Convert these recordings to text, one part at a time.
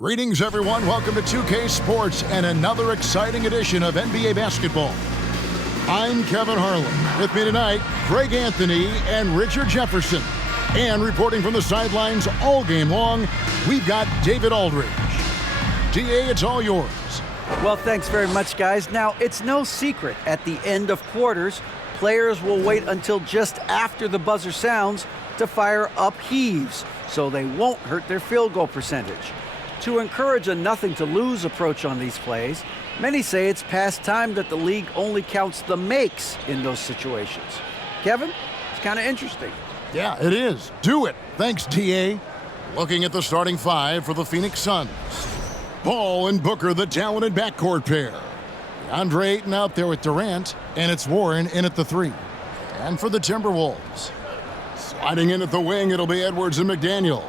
Greetings, everyone. Welcome to 2K Sports and another exciting edition of NBA basketball. I'm Kevin Harlan. With me tonight, Greg Anthony and Richard Jefferson. And reporting from the sidelines all game long, we've got David Aldridge. DA, it's all yours. Well, thanks very much, guys. Now, it's no secret at the end of quarters, players will wait until just after the buzzer sounds to fire up heaves, so they won't hurt their field goal percentage. To encourage a nothing-to-lose approach on these plays, many say it's past time that the league only counts the makes in those situations. Kevin, it's kind of interesting. Yeah, it is. Do it. Thanks, TA. Looking at the starting five for the Phoenix Suns. Paul and Booker, the talented backcourt pair. Andre Ayton out there with Durant, and it's Warren in at the three. And for the Timberwolves, sliding in at the wing, it'll be Edwards and McDaniels.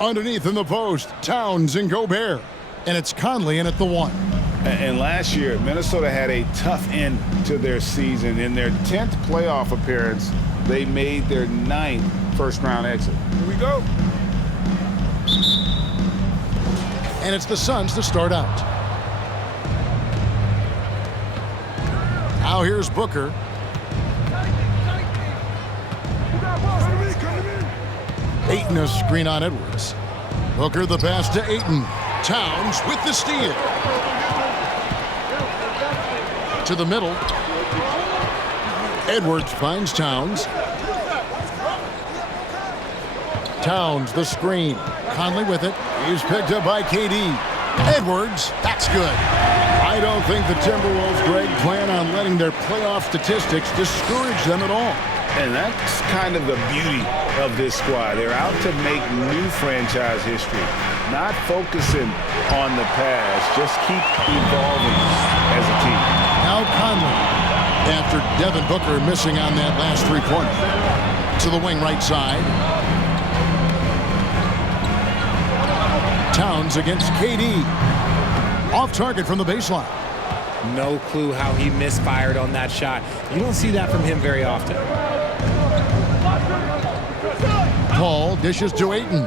Underneath in the post, Towns and Gobert. And it's Conley in at the one. And last year, Minnesota had a tough end to their season. In their 10th playoff appearance, they made their 9th first-round exit. Here we go. And it's the Suns to start out. Now here's Booker. Ayton a screen on Edwards. Booker the pass to Ayton. Towns with the steal. To the middle. Edwards finds Towns. Towns the screen. Conley with it. He's picked up by KD. Edwards, that's good. I don't think the Timberwolves, Greg, plan on letting their playoff statistics discourage them at all. And that's kind of the beauty of this squad. They're out to make new franchise history, not focusing on the past, just keep evolving as a team. Now Conley, after Devin Booker missing on that last three-pointer. To the wing right side. Towns against KD. Off target from the baseline. No clue how he misfired on that shot. You don't see that from him very often. Paul dishes to Ayton.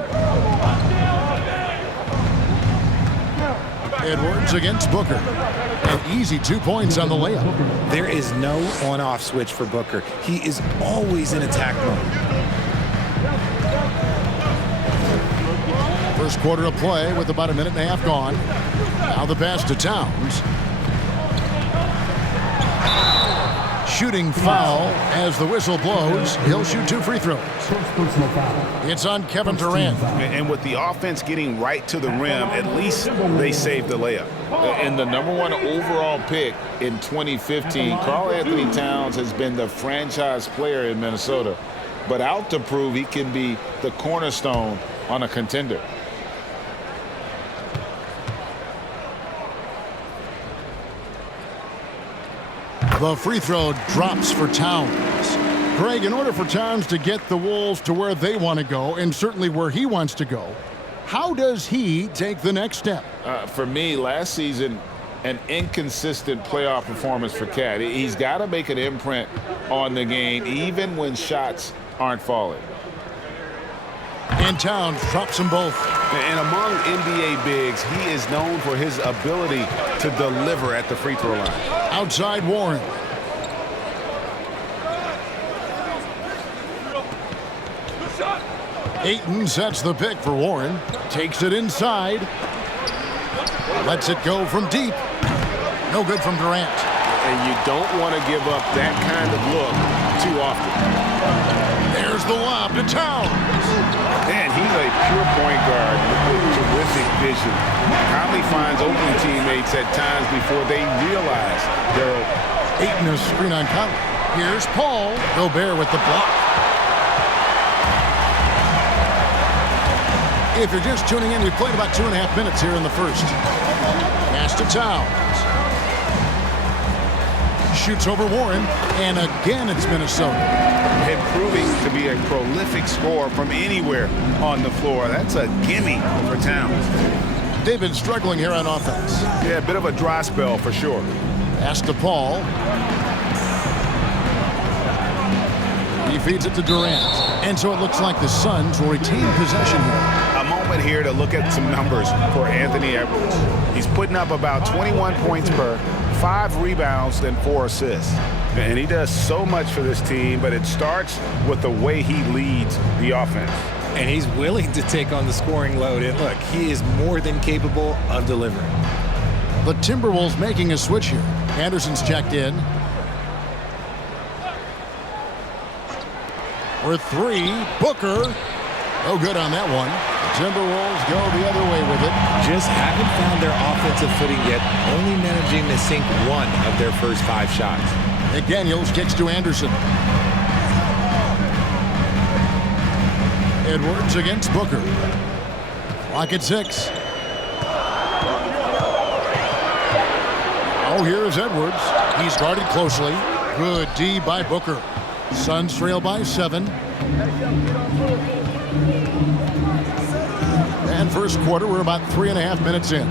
Edwards against Booker. An easy 2 points on the layup. There is no on-off switch for Booker. He is always in attack mode. First quarter of play with about a minute and a half gone. Now the pass to Towns. Shooting foul as the whistle blows. He'll shoot 2 free throws. It's on Kevin Durant. And with the offense getting right to the rim, at least they saved the layup. And the #1 overall pick in 2015, Karl Anthony Towns has been the franchise player in Minnesota, but out to prove he can be the cornerstone on a contender. The free throw drops for Towns. Greg, in order for Towns to get the Wolves to where they want to go, and certainly where he wants to go, how does he take the next step? For me, last season, an inconsistent playoff performance for Cat. He's got to make an imprint on the game, even when shots aren't falling. And Towns drops them both. And among NBA bigs, he is known for his ability to deliver at the free throw line. Outside Warren. Ayton sets the pick for Warren. Takes it inside. Lets it go from deep. No good from Durant. And you don't want to give up that kind of look too often. There's the lob to Towns. And he's a pure point guard with terrific vision. Conley finds open teammates at times before they realize they're open. Ayton a screen on Conley. Here's Paul. Gobert with the block. If you're just tuning in, we've played about 2.5 minutes here in the first. Pass to Towns. Shoots over Warren, and again it's Minnesota. And proving to be a prolific scorer from anywhere on the floor. That's a gimme for Towns. David struggling here on offense. Yeah, a bit of a dry spell for sure. Pass to Paul. He feeds it to Durant. And so it looks like the Suns will retain possession here. A moment here to look at some numbers for Anthony Edwards. He's putting up about 21 points per, 5 rebounds, and 4 assists. And he does so much for this team, but it starts with the way he leads the offense. And he's willing to take on the scoring load. And look, he is more than capable of delivering. The Timberwolves making a switch here. Anderson's checked in. For 3, Booker. No good on that one. The Timberwolves go the other way with it. Just haven't found their offensive footing yet, only managing to sink 1 of their first 5 shots. McDaniels kicks to Anderson. Edwards against Booker. Clock at 6. Oh, here's Edwards. He's guarded closely. Good D by Booker. Suns trail by 7. And first quarter, we're about 3.5 minutes in.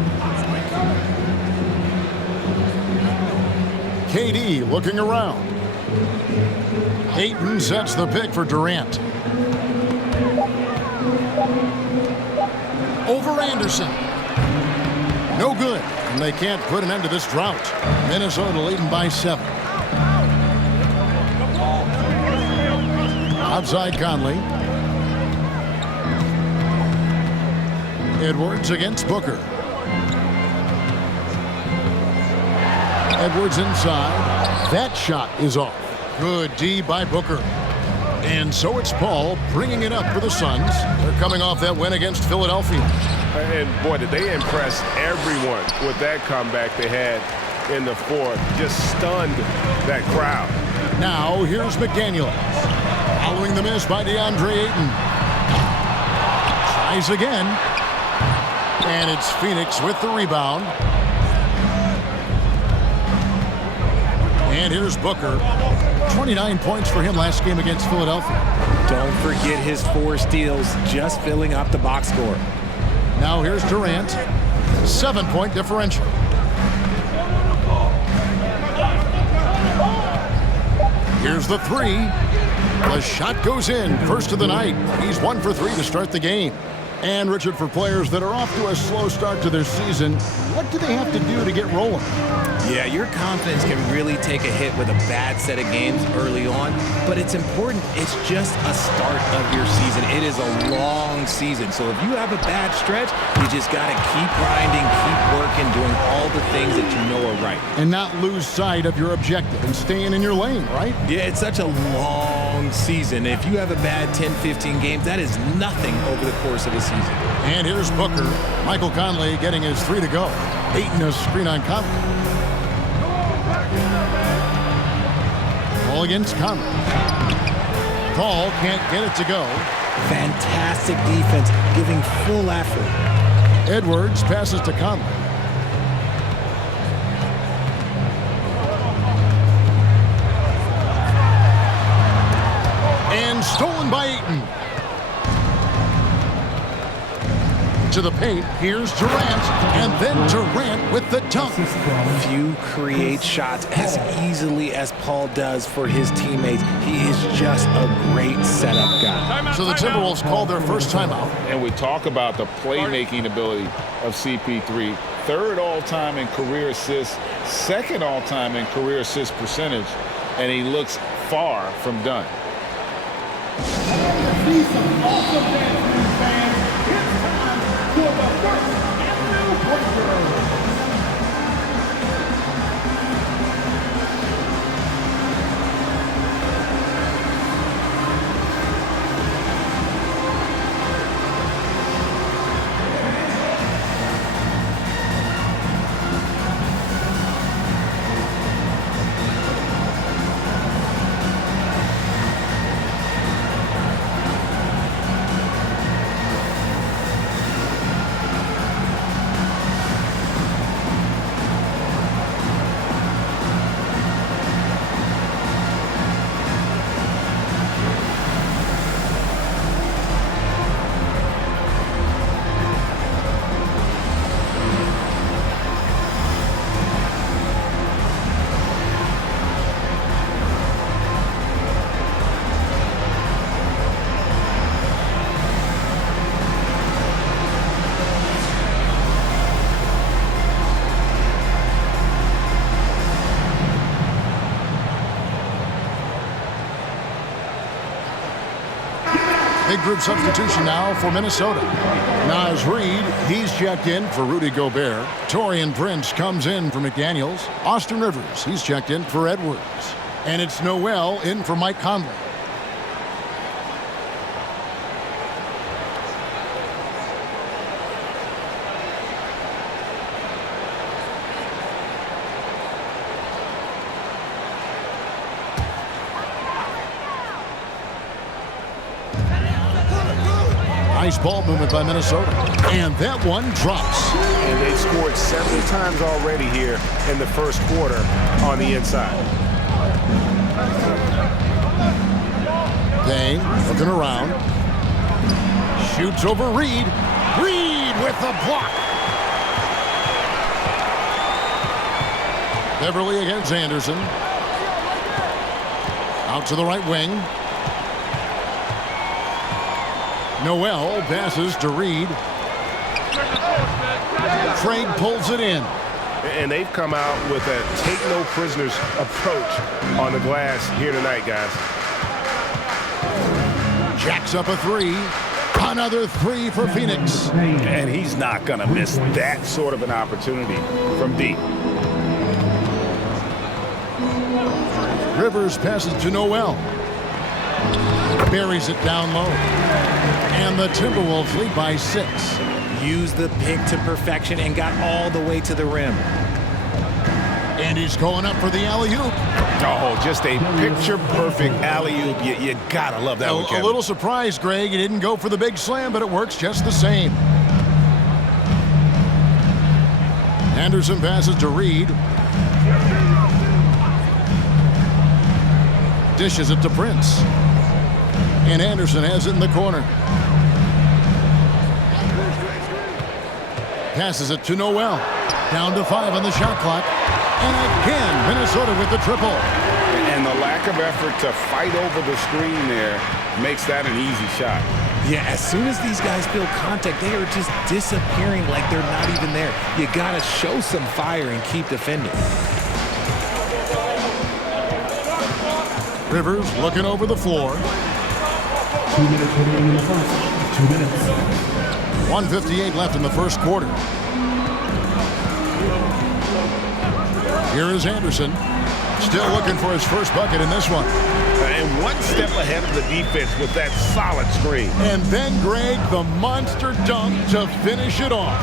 KD looking around. Ayton sets the pick for Durant. Over Anderson. No good. And they can't put an end to this drought. Minnesota leading by 7. Outside Conley. Edwards against Booker. Edwards inside. That shot is off. Good D by Booker. And so it's Paul bringing it up for the Suns. They're coming off that win against Philadelphia. And boy, did they impress everyone with that comeback they had in the fourth. Just stunned that crowd. Now here's McDaniels. Following the miss by DeAndre Ayton. Tries again. And it's Phoenix with the rebound. And here's Booker. 29 points for him last game against Philadelphia. Don't forget his 4 steals, just filling up the box score. Now here's Durant. 7-point differential. Here's the 3. The shot goes in. First of the night. He's 1 for 3 to start the game. And, Richard, for players that are off to a slow start to their season, what do they have to do to get rolling? Yeah, your confidence can really take a hit with a bad set of games early on, but it's important. It's just a start of your season. It is a long season, so if you have a bad stretch, you just got to keep grinding, keep working, doing all the things that you know are right. And not lose sight of your objective and staying in your lane, right? Yeah, it's such a long season. If you have a bad 10, 15 games, that is nothing over the course of a season. And here's Booker. Michael Conley getting his 3 to go. Ayton a screen on Conley. Ball against Conley. Paul can't get it to go. Fantastic defense, giving full effort. Edwards passes to Conley. And stolen by Ayton. To the paint, here's Durant, and then Durant with the dunk. Few create shots as easily as Paul does for his teammates. He is just a great setup guy. So the Timberwolves call their first timeout. And we talk about the playmaking ability of CP3. 3rd all-time in career assists, 2nd all-time in career assist percentage, and he looks far from done. See some awesome dance, fans. It's time for the first Avenue Breaker. Big group substitution now for Minnesota. Naz Reid, he's checked in for Rudy Gobert. Taurean Prince comes in for McDaniels. Austin Rivers, he's checked in for Edwards. And it's Noel in for Mike Conley. Nice ball movement by Minnesota. And that one drops. And they've scored several times already here in the first quarter on the inside. Payne looking around. Shoots over Reid. Reid with the block. Beverly against Anderson. Out to the right wing. Noel passes to Reid. Craig pulls it in. And they've come out with a take-no-prisoners approach on the glass here tonight, guys. Jacks up a three. Another three for Phoenix. And he's not going to miss that sort of an opportunity from deep. Rivers passes to Noel. Buries it down low. And the Timberwolves lead by 6. Used the pick to perfection and got all the way to the rim. And he's going up for the alley-oop. Oh, just a picture-perfect alley-oop. You gotta love that one, Kevin. A little surprised, Greg. He didn't go for the big slam, but it works just the same. Anderson passes to Reid. Dishes it to Prince. And Anderson has it in the corner. Passes it to Noel. Down to 5 on the shot clock. And again, Minnesota with the triple. And the lack of effort to fight over the screen there makes that an easy shot. Yeah, as soon as these guys feel contact, they are just disappearing like they're not even there. You got to show some fire and keep defending. Rivers looking over the floor. 2 minutes remaining in the first. 2 minutes. 1:58 left in the first quarter. Here is Anderson. Still looking for his first bucket in this one. And one step ahead of the defense with that solid screen. And then, Greg, the monster dunk to finish it off.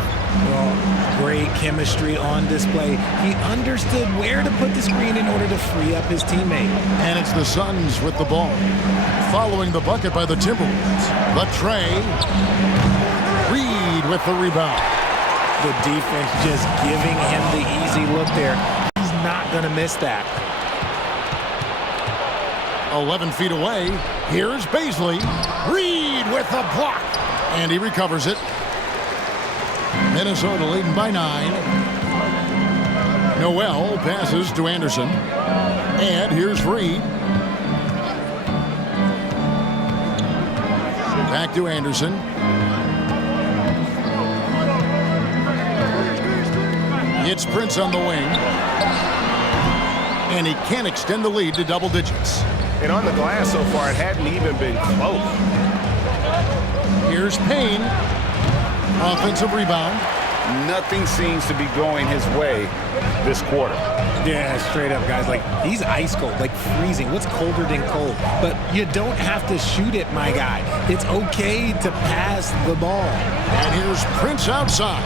Well, great chemistry on display. He understood where to put the screen in order to free up his teammate. And it's the Suns with the ball. Following the bucket by the Timberwolves. The tray. Reid with the rebound. The defense just giving him the easy look there. He's not going to miss that. 11 feet away. Here's Baisley. Reid with the block. And he recovers it. Minnesota leading by 9. Noel passes to Anderson. And here's Reid. Back to Anderson. It's Prince on the wing. And he can't extend the lead to double digits. And on the glass so far, it hadn't even been close. Here's Payne. Offensive rebound. Nothing seems to be going his way this quarter. Yeah, straight up, guys. Like, he's ice cold, like freezing. What's colder than cold? But you don't have to shoot it, my guy. It's okay to pass the ball. And here's Prince outside.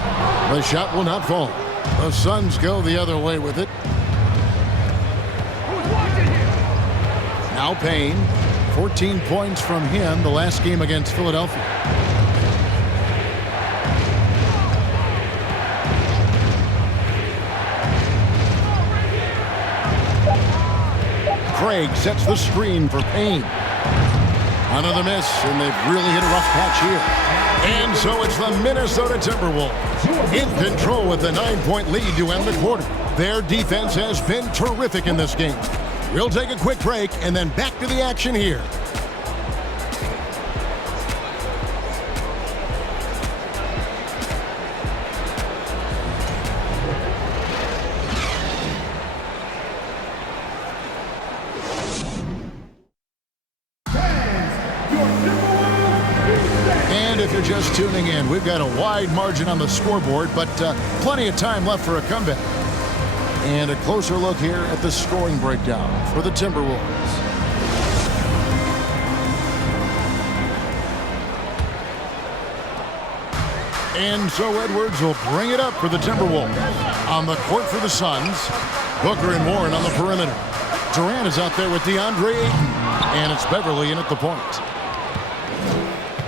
The shot will not fall. The Suns go the other way with it. Now Payne. 14 points from him the last game against Philadelphia. Craig sets the screen for Payne. Another miss, and they've really hit a rough patch here. And so it's the Minnesota Timberwolves in control with a 9-point lead to end the quarter. Their defense has been terrific in this game. We'll take a quick break and then back to the action here. Your Timberwolves And if you're just tuning in, we've got a wide margin on the scoreboard, but plenty of time left for a comeback. And a closer look here at the scoring breakdown for the Timberwolves. And so Edwards will bring it up for the Timberwolves. On the court for the Suns, Booker and Warren on the perimeter. Durant is out there with DeAndre Ayton, and it's Beverly in at the point.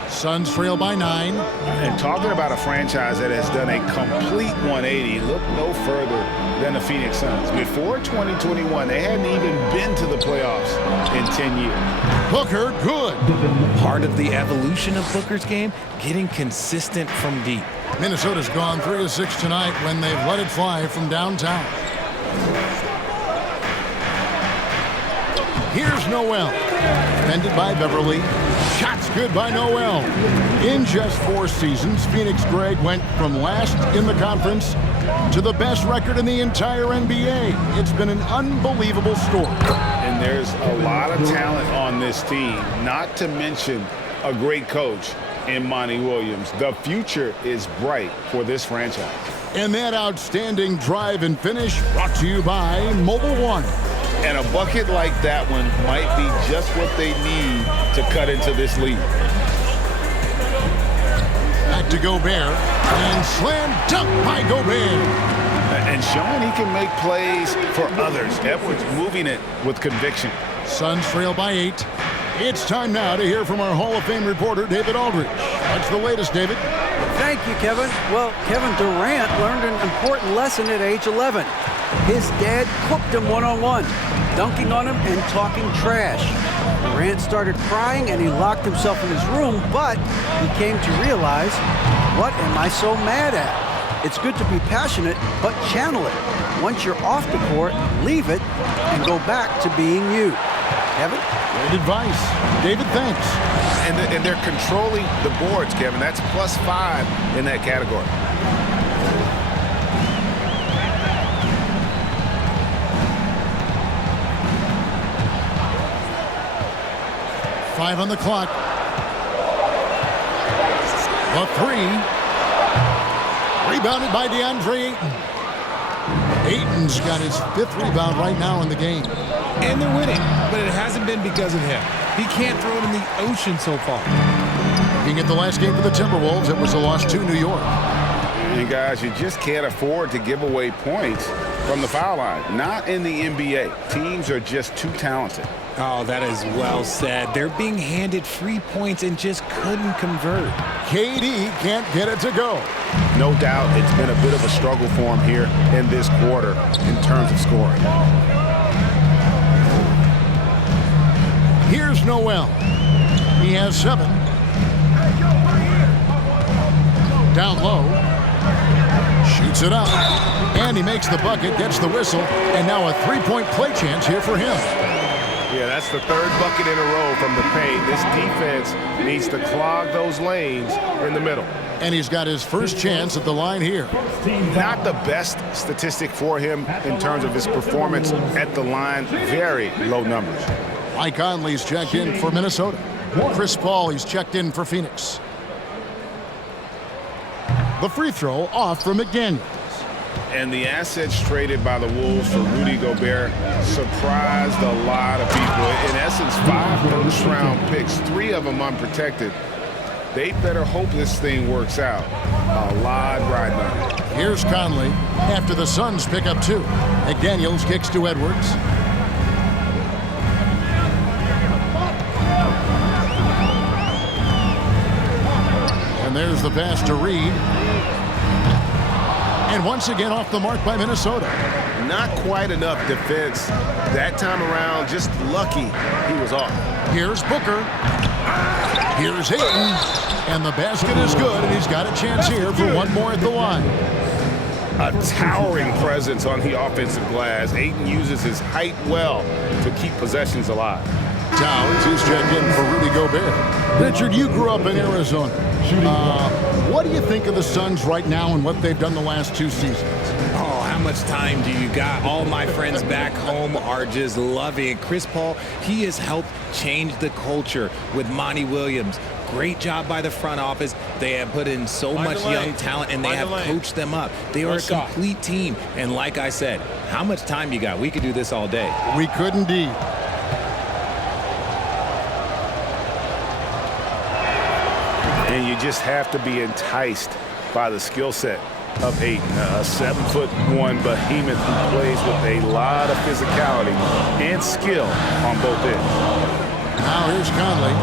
Suns trail by 9. And talking about a franchise that has done a complete 180, look no further than the Phoenix Suns. Before 2021, they hadn't even been to the playoffs in 10 years. Booker, good. Part of the evolution of Booker's game, getting consistent from deep. Minnesota's gone 3 of 6 tonight when they've let it fly from downtown. Here's Noel. Defended by Beverly. Shots good by Noel. In just 4 seasons, Phoenix Greg went from last in the conference to the best record in the entire NBA. It's been an unbelievable story. And there's a lot of talent on this team, not to mention a great coach in Monty Williams. The future is bright for this franchise. And that outstanding drive and finish brought to you by Mobile One. And a bucket like that one might be just what they need to cut into this lead. Back to Gobert. And slam dunk by Gobert. And showing he can make plays for others. Edwards moving it with conviction. Suns trail by 8. It's time now to hear from our Hall of Fame reporter, David Aldridge. What's the latest, David? Thank you, Kevin. Well, Kevin Durant learned an important lesson at age 11. His dad cooked him one-on-one, dunking on him and talking trash. Durant started crying and he locked himself in his room, but he came to realize, what am I so mad at? It's good to be passionate, but channel it. Once you're off the court, leave it and go back to being you. Kevin? Great advice. David, thanks. And they're controlling the boards, Kevin. That's +5 in that category. Five on the clock. The 3. Rebounded by DeAndre Ayton. Ayton's got his 5th rebound right now in the game. And they're winning, but it hasn't been because of him. He can't throw it in the ocean so far. Looking at the last game for the Timberwolves, it was a loss to New York. And guys, you just can't afford to give away points from the foul line. Not in the NBA. Teams are just too talented. Oh, that is well said. They're being handed free points and just couldn't convert. KD can't get it to go. No doubt it's been a bit of a struggle for him here in this quarter in terms of scoring. Here's Noel. He has 7. Down low. Shoots it up. And he makes the bucket, gets the whistle, and now a 3-point play chance here for him. Yeah, that's the 3rd bucket in a row from the paint. This defense needs to clog those lanes in the middle. And he's got his first chance at the line here. Not the best statistic for him in terms of his performance at the line. Very low numbers. Mike Conley's checked in for Minnesota. Chris Paul, he's checked in for Phoenix. The free throw off from McDaniels. And the assets traded by the Wolves for Rudy Gobert surprised a lot of people. In essence, 5 first-round picks, 3 of them unprotected. They better hope this thing works out. A lot riding on it. Here's Conley after the Suns pick up 2. McDaniels kicks to Edwards. And there's the pass to Reed. And once again off the mark by Minnesota. Not quite enough defense that time around. Just lucky he was off. Here's Booker. Here's Ayton. And the basket is good, and he's got a chance here for one more at the line. A towering presence on the offensive glass. Ayton uses his height well to keep possessions alive. Towns is checked in for Rudy Gobert. Richard, you grew up in Arizona. What do you think of the Suns right now and what they've done the last 2 seasons? Oh, how much time do you got? All my friends back home are just loving it. Chris Paul, he has helped change the culture with Monty Williams. Great job by the front office. They have put in so much young talent, and they have coached them up. They are a complete team. And like I said, how much time you got? We could do this all day. We could indeed. And you just have to be enticed by the skill set of Ayton, a 7'1" behemoth who plays with a lot of physicality and skill on both ends. Now here's Conley.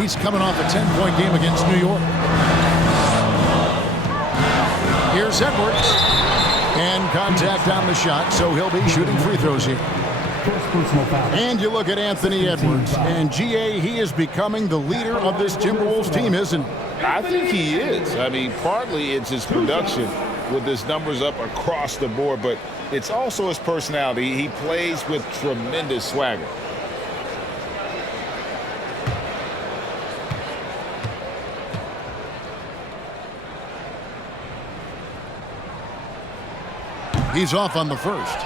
He's coming off a 10-point game against New York. Here's Edwards. And contact on the shot, so he'll be shooting free throws here. And you look at Anthony Edwards, and GA, he is becoming the leader of this Timberwolves team, isn't he? I think he is. I mean, partly it's his production with his numbers up across the board, but it's also his personality. He plays with tremendous swagger. He's off on the first.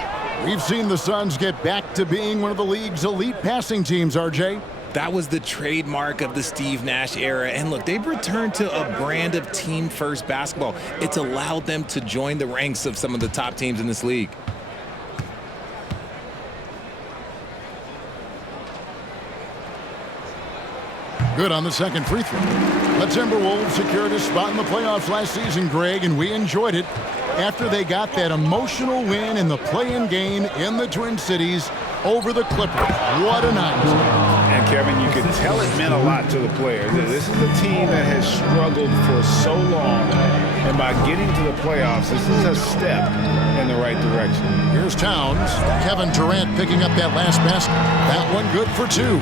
We've seen the Suns get back to being one of the league's elite passing teams, RJ. That was the trademark of the Steve Nash era. And look, they've returned to a brand of team-first basketball. It's allowed them to join the ranks of some of the top teams in this league. Good on the second free throw. The Timberwolves secured a spot in the playoffs last season, Greg, and we enjoyed it after they got that emotional win in the play-in game in the Twin Cities over the Clippers. What a night. And, Kevin, you can tell it meant a lot to the players. This is a team that has struggled for so long, and by getting to the playoffs, this is a step in the right direction. Here's Towns. Kevin Durant picking up that last basket. That one good for 2.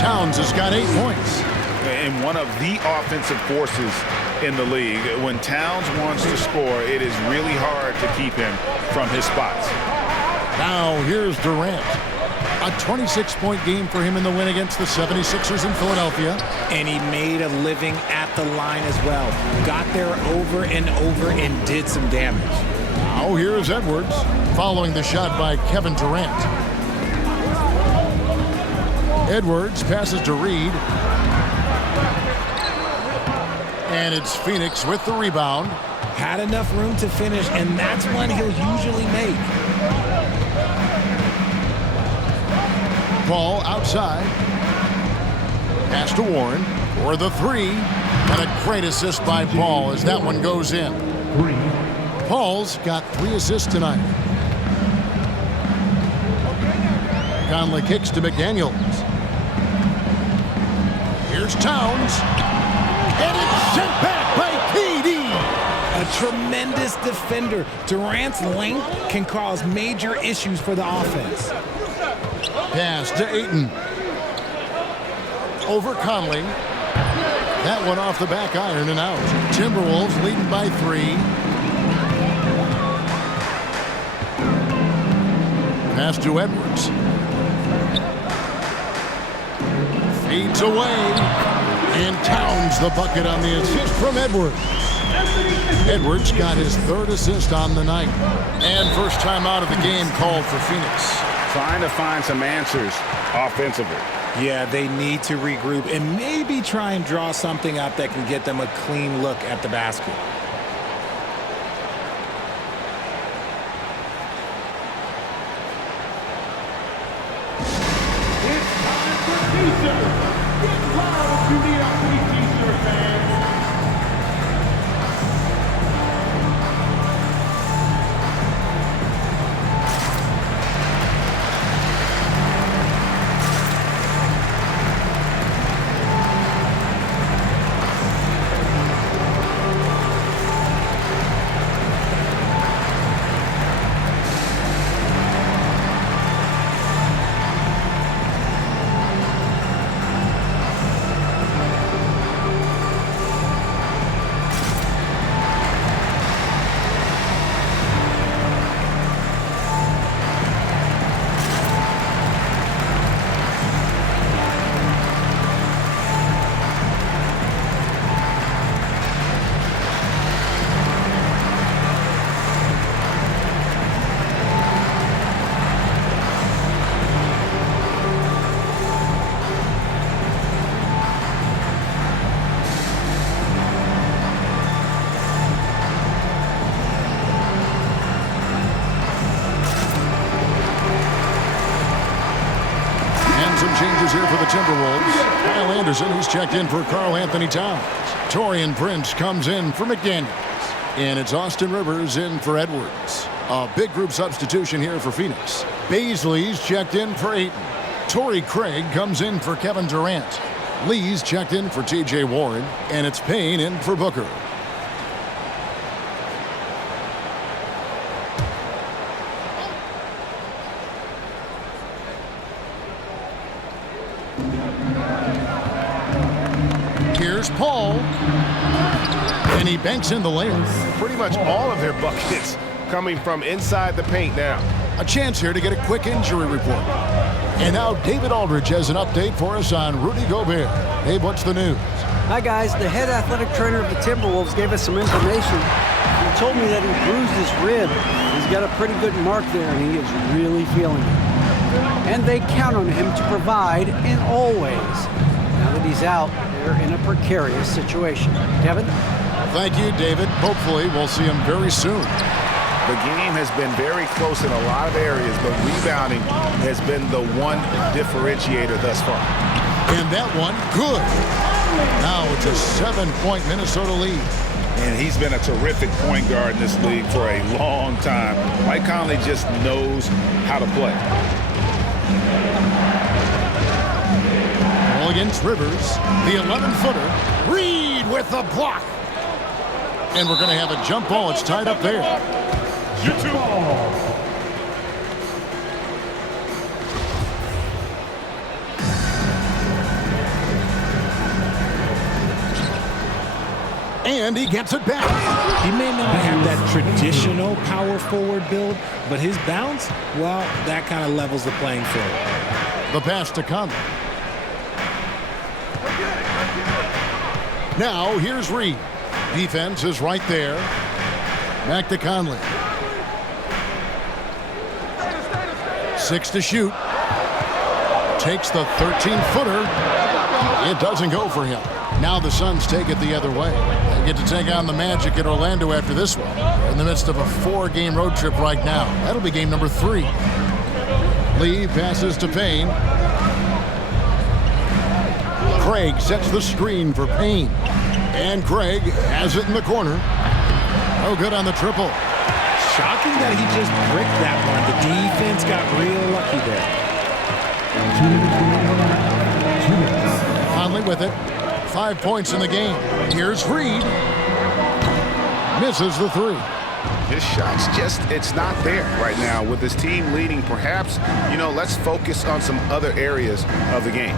Towns has got 8 points. And one of the offensive forces in the league. When Towns wants to score, it is really hard to keep him from his spots. Now here's Durant. A 26-point game for him in the win against the 76ers in Philadelphia. And he made a living at the line as well. Got there over and over and did some damage. Now here's Edwards following the shot by Kevin Durant. Edwards passes to Reed. And it's Phoenix with the rebound. Had enough room to finish, and that's one he'll usually make. Ball outside. Pass to Warren for the 3. And a great assist by Paul as that one goes in. Paul's got 3 assists tonight. Conley kicks to McDaniels. Here's Towns. And it's sent back by KD. A tremendous defender. Durant's length can cause major issues for the offense. Pass to Ayton. Over Conley. That one off the back iron and out. Timberwolves leading by 3. Pass to Edwards. Feeds away. And Towns the bucket on the assist from Edwards. Edwards got his 3rd assist on the night. And first time out of the game called for Phoenix. Trying to find some answers offensively. Yeah, they need to regroup and maybe try and draw something up that can get them a clean look at the basket. It's time for t-shirts. Get loud if you need a free t-shirt, fans. Timberwolves. Kyle Anderson, who's checked in for Karl Anthony Towns. Torian Prince comes in for McDaniels. And it's Austin Rivers in for Edwards. A big group substitution here for Phoenix. Baisley's checked in for Ayton. Torrey Craig comes in for Kevin Durant. Lee's checked in for T.J. Warren. And it's Payne in for Booker. Here's Paul. And he banks in the layup. Pretty much all of their buckets coming from inside the paint now. A chance here to get a quick injury report. And now David Aldridge has an update for us on Rudy Gobert. Dave, what's the news? Hi, guys. The head athletic trainer of the Timberwolves gave us some information. He told me that he bruised his rib. He's got a pretty good mark there, and he is really feeling it. And they count on him to provide in all ways. Now that he's out, they're in a precarious situation. Kevin? Thank you, David. Hopefully, we'll see him very soon. The game has been very close in a lot of areas, but rebounding has been the one differentiator thus far. And that one, good. Now it's a 7-point Minnesota lead. And he's been a terrific point guard in this league for a long time. Mike Conley just knows how to play. Ball against Rivers, the 11-footer. Reed with the block. And we're going to have a jump ball. It's tied up there. And he gets it back. He may not have that traditional power forward build, but his bounce, well, that kind of levels the playing field. The pass to Conley. Now here's Reed. Defense is right there. Back to Conley. 6 to shoot. Takes the 13-footer. It doesn't go for him. Now the Suns take it the other way. They get to take on the Magic in Orlando after this one. They're in the midst of a 4-game road trip right now. That'll be game number 3. Lee passes to Payne. Craig sets the screen for Payne. And Craig has it in the corner. Oh, good on the triple. Shocking that he just bricked that one. The defense got real lucky there. Conley with it. 5 points in the game. Here's Reed. Misses the 3. His shot's just, it's not there right now. With his team leading, perhaps, let's focus on some other areas of the game.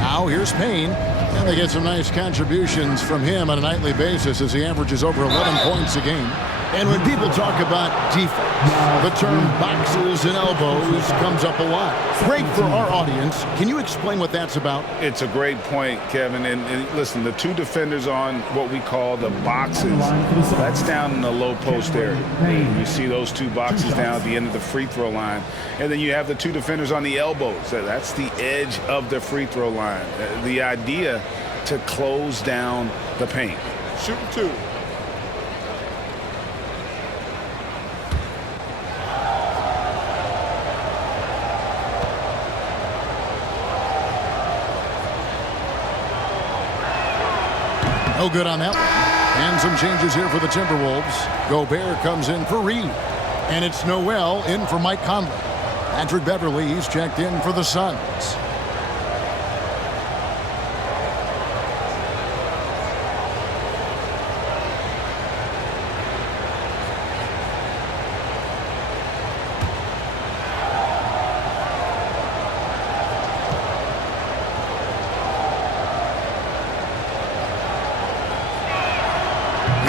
Now here's Payne. And they get some nice contributions from him on a nightly basis as he averages over 11 points a game. And when people talk about defense, the term boxes and elbows comes up a lot. Great for our audience. Can you explain what that's about? It's a great point, Kevin. And listen, the 2 defenders on what we call the boxes, that's down in the low post area. You see those 2 boxes down at the end of the free throw line. And then you have the 2 defenders on the elbows. That's the edge of the free throw line. The idea to close down the paint. Shooting 2. No good on that one. And some changes here for the Timberwolves. Gobert comes in for Reed. And it's Noel in for Mike Conley. Patrick Beverley's checked in for the Suns.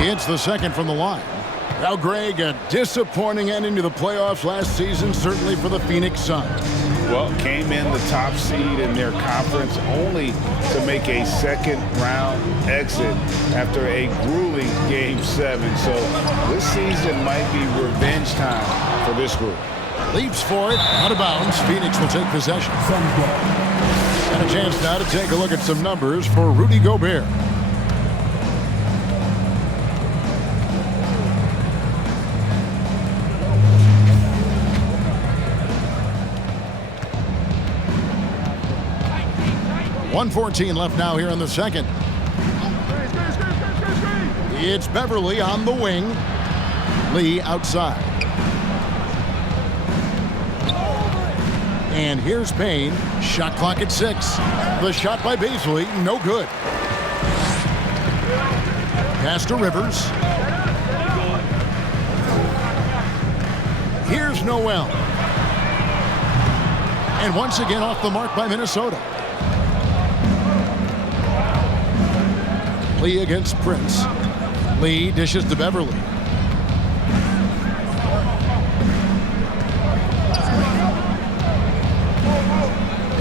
It's the second from the line. Now, Greg, a disappointing ending to the playoffs last season, certainly for the Phoenix Suns. Well, came in the top seed in their conference only to make a second-round exit after a grueling Game 7. So this season might be revenge time for this group. Leaps for it, out of bounds. Phoenix will take possession. And a chance now to take a look at some numbers for Rudy Gobert. 1:14 left now here in the second. It's Beverly on the wing. Lee outside. And here's Payne. Shot clock at 6. The shot by Baisley, no good. Pass to Rivers. Here's Noel. And once again off the mark by Minnesota. Lee against Prince. Lee dishes to Beverly.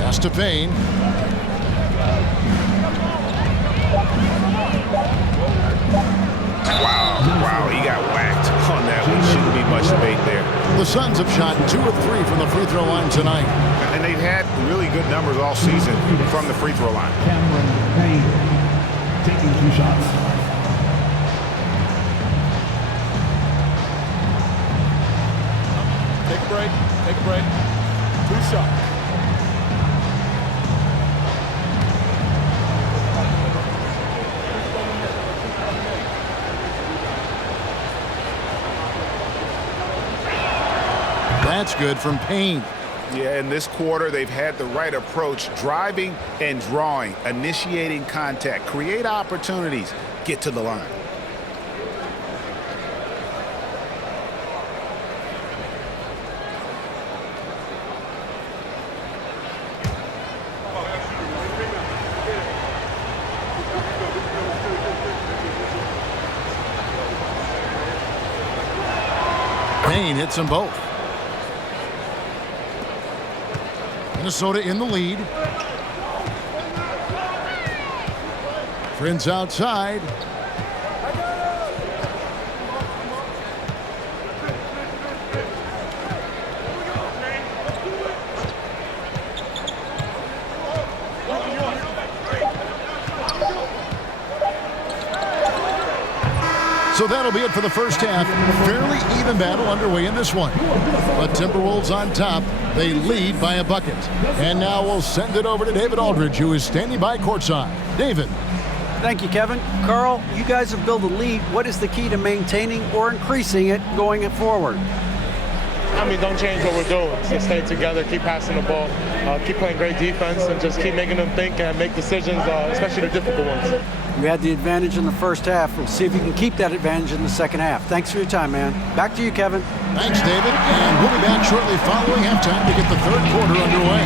Pass to Payne. Wow, he got whacked on that one. Shouldn't be much debate there. The Suns have shot 2 of 3 from the free throw line tonight. And they've had really good numbers all season from the free throw line. Cameron Payne taking 2 shots. Take a break. Take a break. 2 shots. That's good from Payne. Yeah, in this quarter, they've had the right approach, driving and drawing, initiating contact, create opportunities, get to the line. Payne hits them both. Minnesota in the lead. Prince outside. So that'll be it for the first half. Fairly even battle underway in this one. The Timberwolves on top. They lead by a bucket. And now we'll send it over to David Aldridge, who is standing by courtside. David. Thank you, Kevin. Carl, you guys have built a lead. What is the key to maintaining or increasing it going forward? I mean, don't change what we're doing. Just stay together, keep passing the ball, keep playing great defense, and just keep making them think and make decisions, especially the difficult ones. You had the advantage in the first half. We'll see if you can keep that advantage in the second half. Thanks for your time, man. Back to you, Kevin. Thanks, David. And we'll be back shortly following halftime to get the third quarter underway.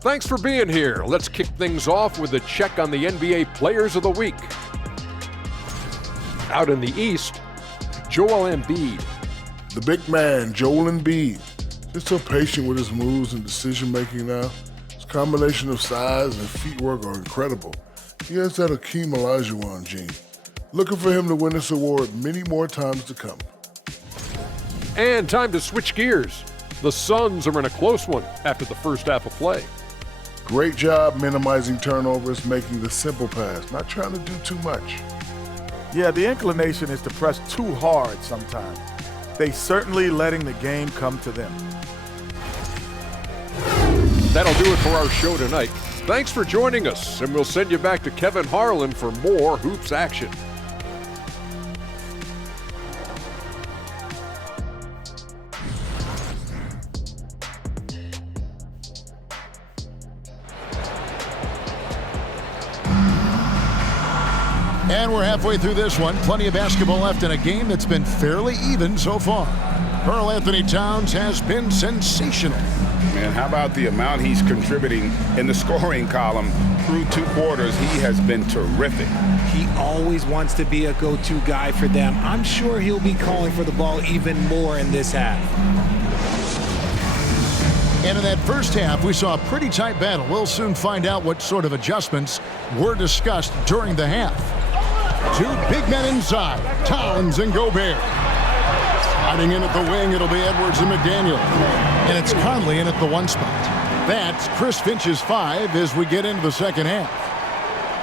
Thanks for being here. Let's kick things off with a check on the NBA Players of the Week. Out in the East, Joel Embiid. The big man, Joel Embiid. Just so patient with his moves and decision-making now. His combination of size and feet work are incredible. He has that Hakeem Olajuwon gene. Looking for him to win this award many more times to come. And time to switch gears. The Suns are in a close one after the first half of play. Great job minimizing turnovers, making the simple pass, not trying to do too much. Yeah, the inclination is to press too hard sometimes. They certainly letting the game come to them. That'll do it for our show tonight. Thanks for joining us, and we'll send you back to Kevin Harlan for more hoops action. And we're halfway through this one. Plenty of basketball left in a game that's been fairly even so far. Karl Anthony Towns has been sensational. Man, how about the amount he's contributing in the scoring column through 2 quarters? He has been terrific. He always wants to be a go-to guy for them. I'm sure he'll be calling for the ball even more in this half. And in that first half, we saw a pretty tight battle. We'll soon find out what sort of adjustments were discussed during the half. 2 big men inside, Towns and Gobert. Hiding in at the wing, it'll be Edwards and McDaniel. And it's Conley in at the 1 spot. That's Chris Finch's 5 as we get into the second half.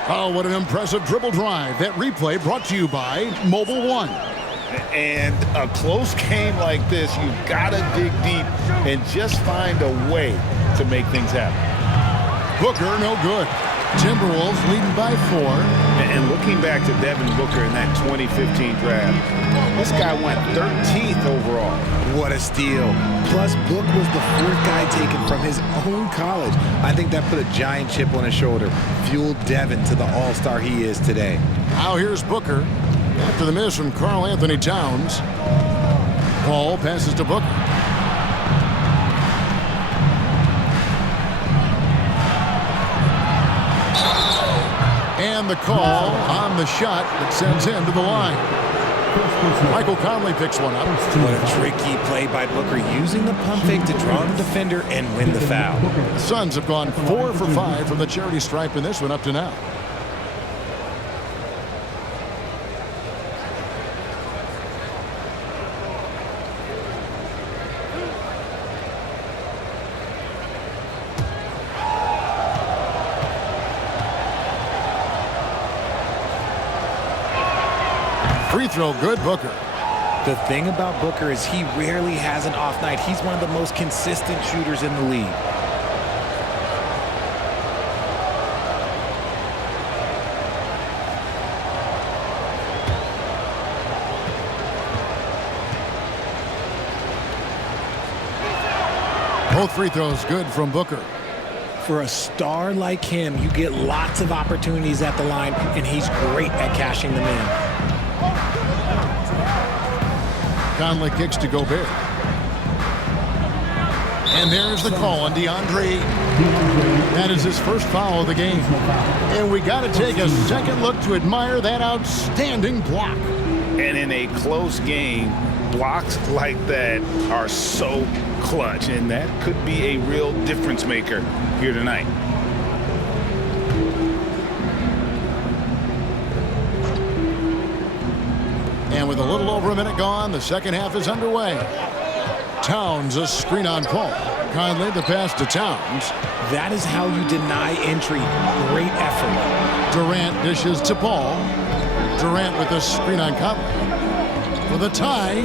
Oh, what an impressive dribble drive. That replay brought to you by Mobile One. And a close game like this, you've got to dig deep and just find a way to make things happen. Booker, no good. Timberwolves leading by 4. And looking back to Devin Booker in that 2015 draft, this guy went 13th overall. What a steal. Plus, Book was the 4th guy taken from his own college. I think that put a giant chip on his shoulder, fueled Devin to the all-star he is today. Now here's Booker. After the miss from Karl Anthony Towns. Paul passes to Booker. And the call on the shot that sends him to the line. Michael Conley picks one up. What a tricky play by Booker, using the pump fake to draw the defender and win the foul. The Suns have gone 4 for 5 from the charity stripe in this one up to now. Free throw good, Booker. The thing about Booker is he rarely has an off night. He's one of the most consistent shooters in the league. Both free throws good from Booker. For a star like him, you get lots of opportunities at the line, and he's great at cashing them in. Conley kicks to Gobert. And there's the call on DeAndre. That is his first foul of the game. And we got to take a second look to admire that outstanding block. And in a close game, blocks like that are so clutch, and that could be a real difference maker here tonight. And with a little over a minute gone, the second half is underway. Towns, a screen on Paul. Conley, the pass to Towns. That is how you deny entry. Great effort. Durant dishes to Paul. Durant with a screen on Conley. For the tie,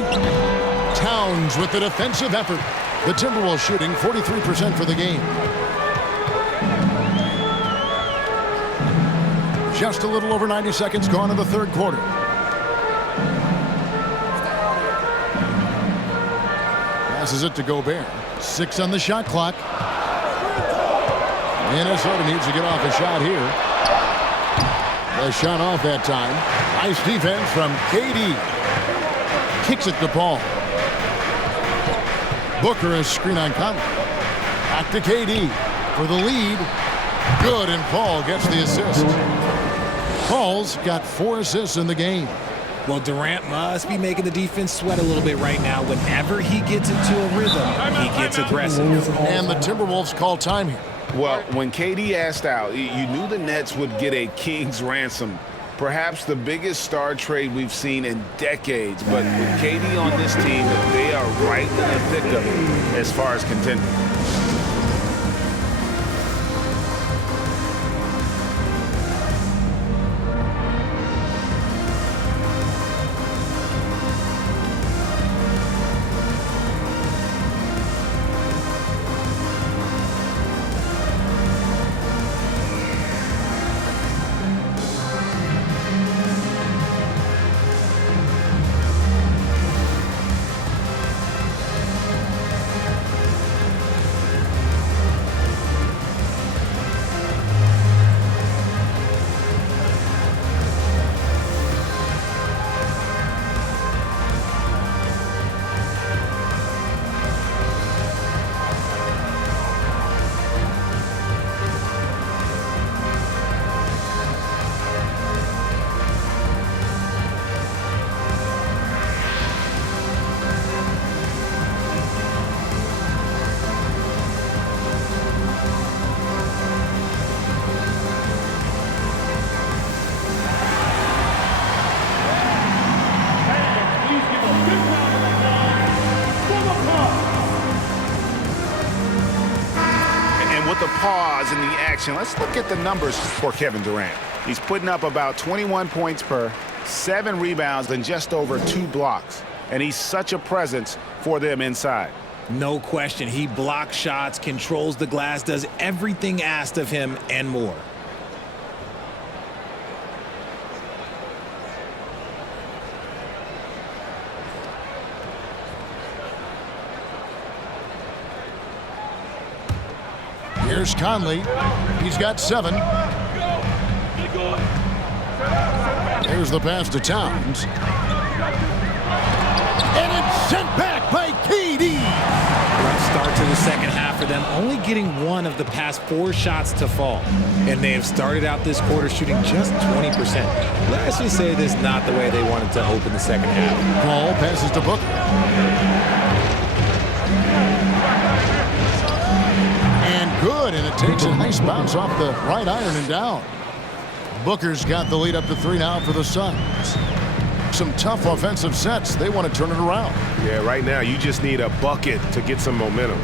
Towns with the defensive effort. The Timberwolves shooting 43% for the game. Just a little over 90 seconds gone in the third quarter. Passes it to Gobert. 6 on the shot clock. Minnesota needs to get off a shot here. The shot off that time. Nice defense from KD. Kicks it to Paul. Booker is screen on Conley. Back to KD for the lead. Good, and Paul gets the assist. Paul's got 4 assists in the game. Well, Durant must be making the defense sweat a little bit right now. Whenever he gets into a rhythm, he gets aggressive. And the Timberwolves call time here. Well, when KD asked out, you knew the Nets would get a king's ransom. Perhaps the biggest star trade we've seen in decades. But with KD on this team, they are right in the thick of it as far as contending. action, let's look at the numbers for Kevin Durant. He's putting up about 21 points per, 7 rebounds, and just over 2 blocks. And he's such a presence for them inside. No question. He blocks shots, controls the glass, does everything asked of him and more. Here's Conley. He's got 7. There's the pass to Towns. And it's sent back by KD. Rough start to the second half for them, only getting 1 of the past 4 shots to fall. And they have started out this quarter shooting just 20%. Let's just say this is not the way they wanted to open the second half. Ball passes to Booker. And good, and it takes a nice bounce off the right iron and down. Booker's got the lead up to 3 now for the Suns. Some tough offensive sets. They want to turn it around. Yeah, right now you just need a bucket to get some momentum.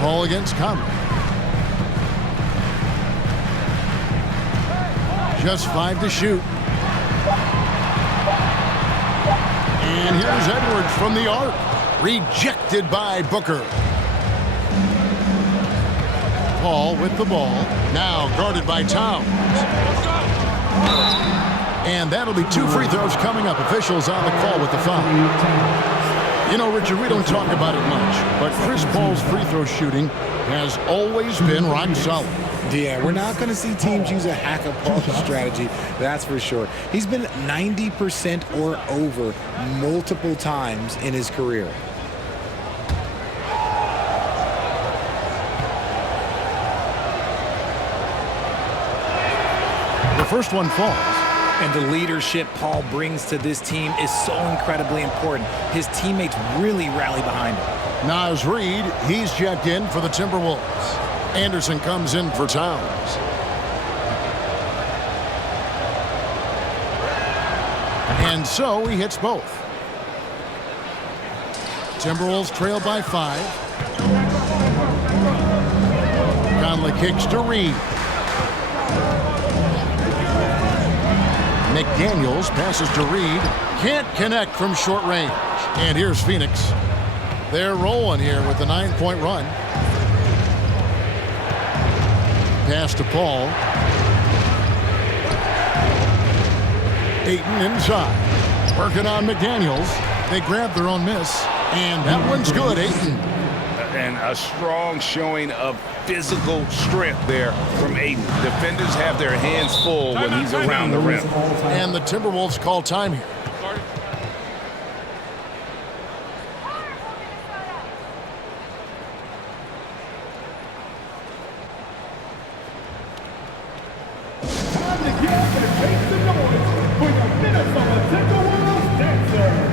Ball against Conley. Just 5 to shoot. And here's Edwards from the arc. Rejected by Booker. Paul with the ball. Now guarded by Towns. And that'll be 2 free throws coming up. Officials on the call with the foul. You know, Richard, we don't talk about it much, but Chris Paul's free throw shooting has always been rock solid. Yeah, we're not going to see teams use a hack-a-ball strategy, that's for sure. He's been 90% or over multiple times in his career. The first one falls. And the leadership Paul brings to this team is so incredibly important. His teammates really rally behind him. Naz Reid, he's checked in for the Timberwolves. Anderson comes in for Towns. And so he hits both. Timberwolves trail by 5. Conley kicks to Reid. McDaniels passes to Reid. Can't connect from short range. And here's Phoenix. They're rolling here with the 9-point run. Pass to Paul. Ayton inside. Working on McDaniels. They grab their own miss. And that one's good, Ayton. And a strong showing of physical strength there from Ayton. Defenders have their hands full when he's around the rim. And the Timberwolves call time here. Time to get up and make some noise for your Minnesota Timberwolves dancers.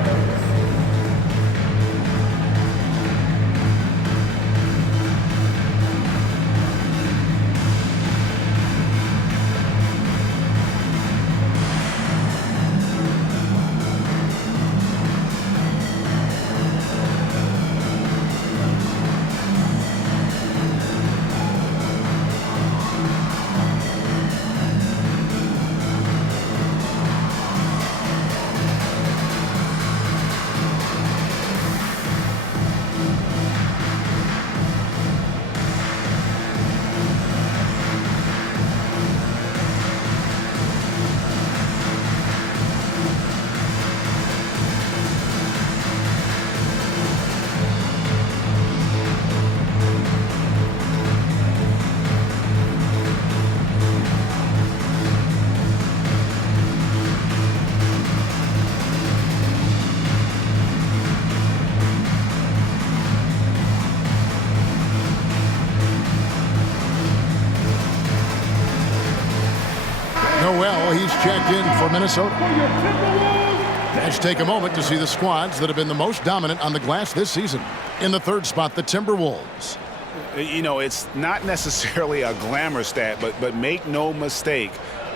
Well, he's checked in for Minnesota. Let's take a moment to see the squads that have been the most dominant on the glass this season. In the 3rd spot, the Timberwolves. You know, it's not necessarily a glamour stat, but make no mistake,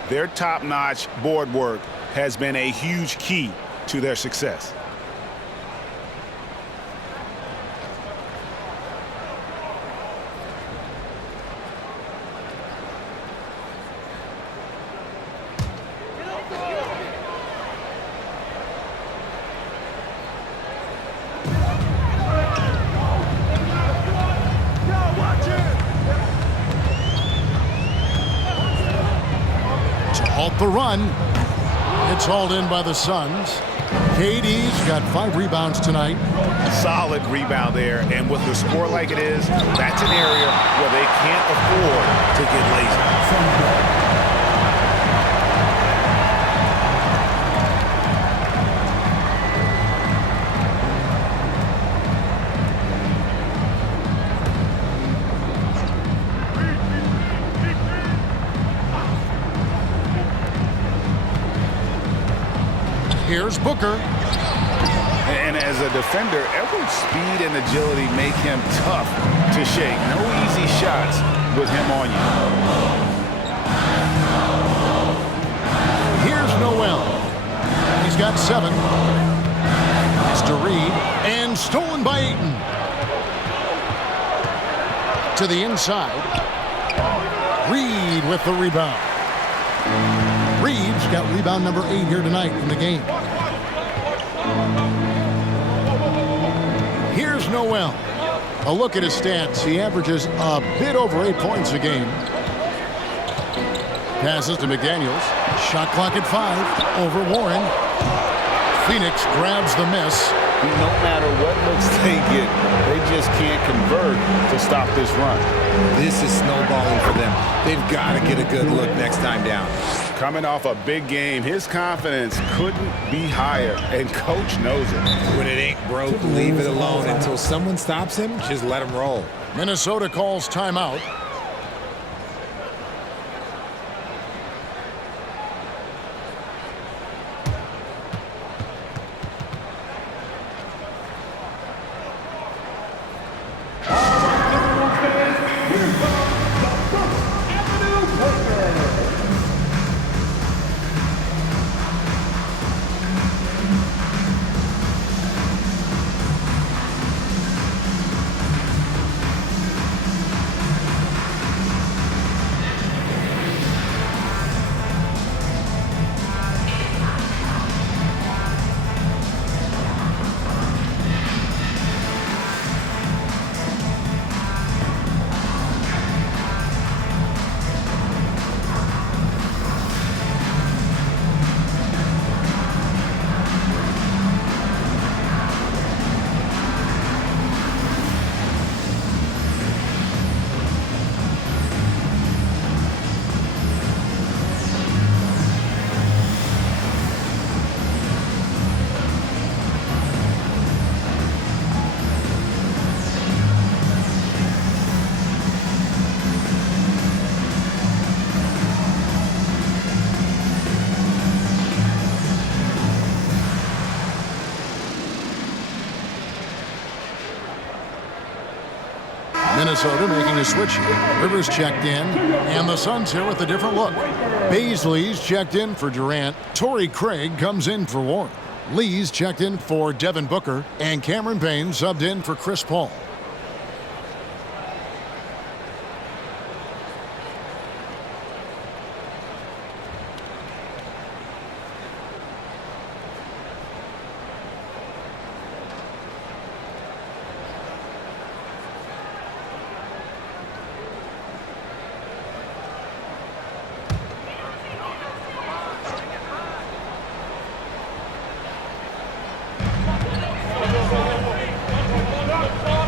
their top-notch board work has been a huge key to their success. halt the run. It's hauled in by the Suns. KD's got 5 rebounds tonight. Solid rebound there, and with the score like it is, that's an area where they can't afford to get lazy. Here's Booker. And as a defender, Edwards' speed and agility make him tough to shake. No easy shots with him on you. Here's Noel. He's got 7. It's to Reed. And stolen by Ayton. To the inside. Reed with the rebound. Reed's got rebound number 8 here tonight in the game. Here's Noel. A look at his stats. He averages a bit over 8 points a game. Passes to McDaniels. Shot clock at 5. Over Warren. Phoenix grabs the miss. No matter what looks they get, they just can't convert to stop this run. This is snowballing for them. They've got to get a good look next time down. Coming off a big game, his confidence couldn't be higher, and coach knows it. When it ain't broke, leave it alone. Until someone stops him, just let him roll. Minnesota calls timeout. Minnesota making a switch here. Rivers checked in, and the Suns here with a different look. Baisley's checked in for Durant. Torrey Craig comes in for Warren. Lee's checked in for Devin Booker, and Cameron Payne subbed in for Chris Paul.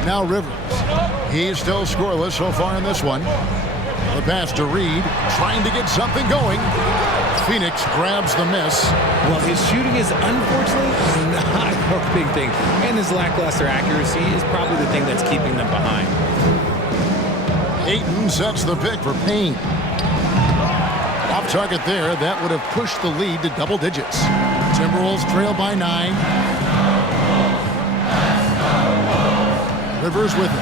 Now Rivers. He's still scoreless so far in this one. The pass to Reed, trying to get something going. Phoenix grabs the miss. Well, his shooting is unfortunately not a big thing, and his lackluster accuracy is probably the thing that's keeping them behind. Ayton sets the pick for Payne. Off target there, that would have pushed the lead to double digits. Timberwolves trail by 9. Rivers with it.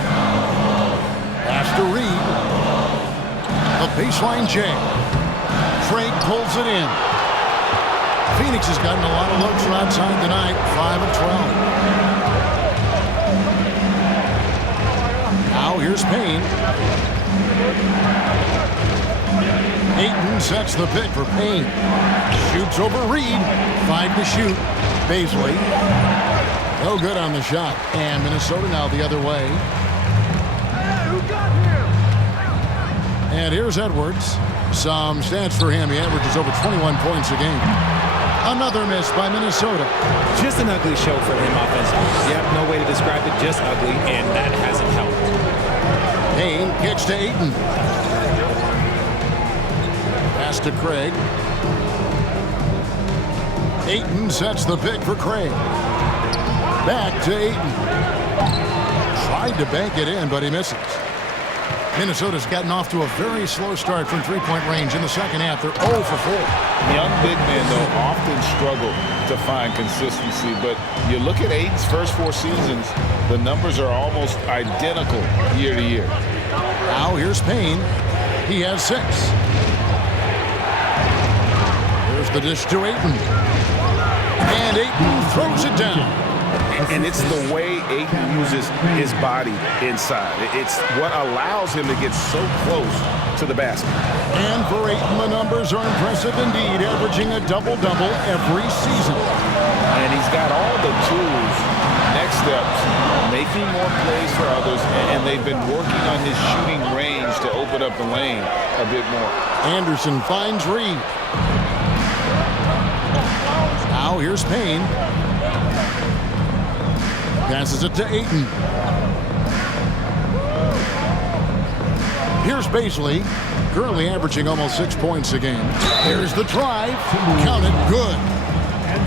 Pass to Reed. The baseline jam. Craig pulls it in. Phoenix has gotten a lot of looks from outside tonight. 5 of 12. Now here's Payne. Ayton sets the pick for Payne. Shoots over Reed. 5 to shoot. Baisley. No good on the shot. And Minnesota now the other way. Hey, who got him? And here's Edwards. Some stats for him. He averages over 21 points a game. Another miss by Minnesota. Just an ugly show for him offensively. Yep, no way to describe it, just ugly, and that hasn't helped. Payne kicks to Ayton. Pass to Craig. Ayton sets the pick for Craig. Back to Ayton. Tried to bank it in, but he misses. Minnesota's gotten off to a very slow start from three-point range in the second half. They're 0 for 4. Young big men, though, often struggle to find consistency. But you look at Ayton's first 4 seasons, the numbers are almost identical year to year. Now here's Payne. He has 6. Here's the dish to Ayton. And Ayton throws it down. And it's the way Ayton uses his body inside. It's what allows him to get so close to the basket. And for Ayton, the numbers are impressive indeed, averaging a double-double every season. And he's got all the tools, next steps, making more plays for others, and they've been working on his shooting range to open up the lane a bit more. Anderson finds Reed. Now here's Payne. Passes it to Ayton. Here's Baisley, currently averaging almost 6 points a game. Here's the drive. Count it, good.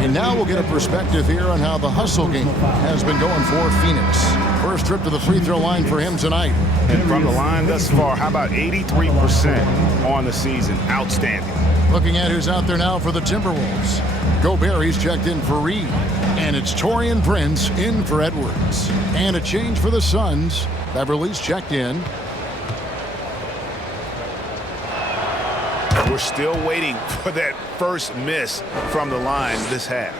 And now we'll get a perspective here on how the hustle game has been going for Phoenix. First trip to the free throw line for him tonight. And from the line thus far, how about 83% on the season? Outstanding. Looking at who's out there now for the Timberwolves. Gobert, he's checked in for Reed. And it's Taurean Prince in for Edwards. And a change for the Suns. Beverly's checked in. We're still waiting for that first miss from the line this half.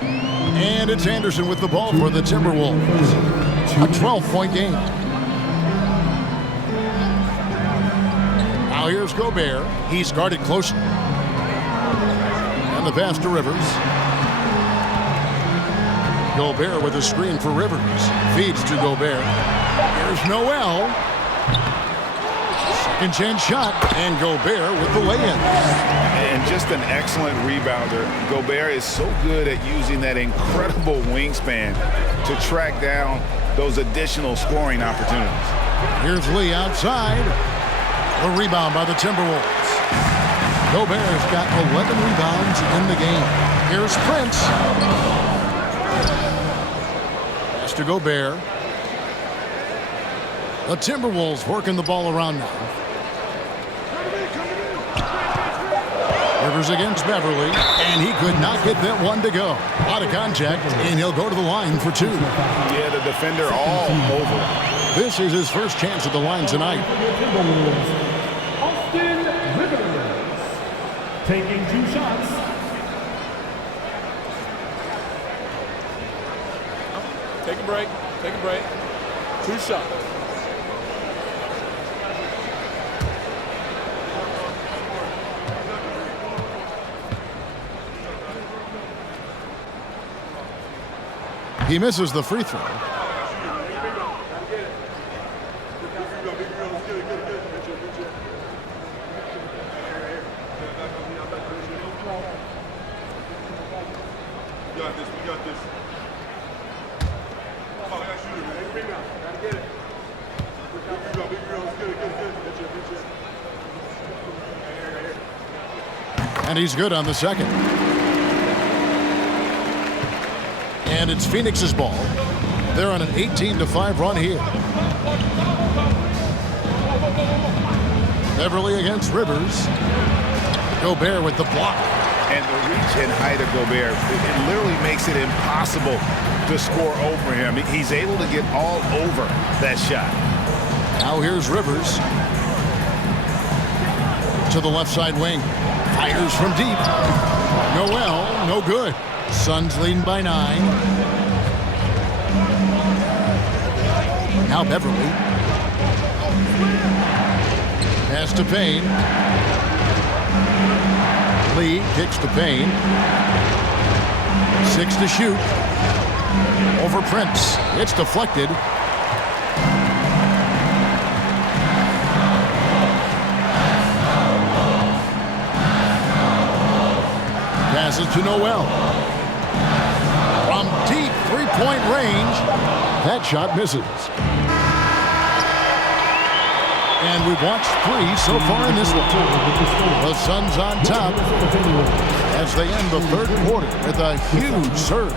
And it's Anderson with the ball for the Timberwolves. A 12-point game. Now here's Gobert. He's guarded closely. And the pass to Rivers. Gobert with a screen for Rivers. Feeds to Gobert. Here's Noel. Second chance shot. And Gobert with the lay-in. And just an excellent rebounder. Gobert is so good at using that incredible wingspan to track down those additional scoring opportunities. Here's Lee outside. A rebound by the Timberwolves. Gobert's got 11 rebounds in the game. Here's Prince. Pass to Gobert. The Timberwolves working the ball around now. Rivers against Beverly, and he could not get that one to go. Out of contact, and he'll go to the line for 2. Yeah, the defender all over. This is his first chance at the line tonight. Austin Rivers taking 2 shots. Take a break. Take a break. 2 shots. He misses the free throw. And he's good on the second. And it's Phoenix's ball. They're on an 18-5 run here. Beverly against Rivers. Gobert with the block. And the reach and height of Gobert, it literally makes it impossible to score over him. He's able to get all over that shot. Now here's Rivers. To the left side wing. Fires from deep. Noel, no good. Suns leading by 9. Now Beverly. Pass to Payne. Lee kicks to Payne. 6 to shoot. Over Prince. It's deflected. Passes to Noel. From deep three-point range, that shot misses. And we've watched 3 so far in this one. The Suns on top as they end the third quarter with a huge surge,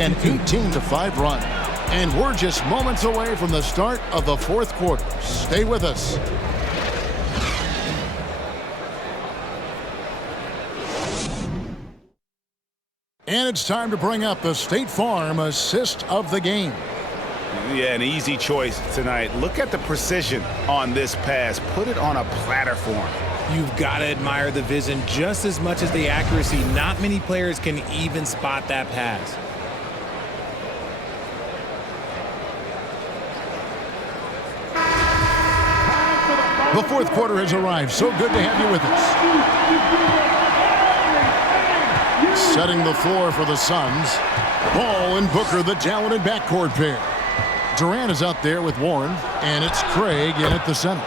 an 18-5 run. And we're just moments away from the start of the fourth quarter. Stay with us. And it's time to bring up the State Farm assist of the game. Yeah, an easy choice tonight. Look at the precision on this pass. Put it on a platter form. You've got to admire the vision just as much as the accuracy. Not many players can even spot that pass. The fourth quarter has arrived. So good to have you with us. Setting the floor for the Suns. Ball and Booker, the talented backcourt pair. Durant is out there with Warren, and it's Craig in at the center.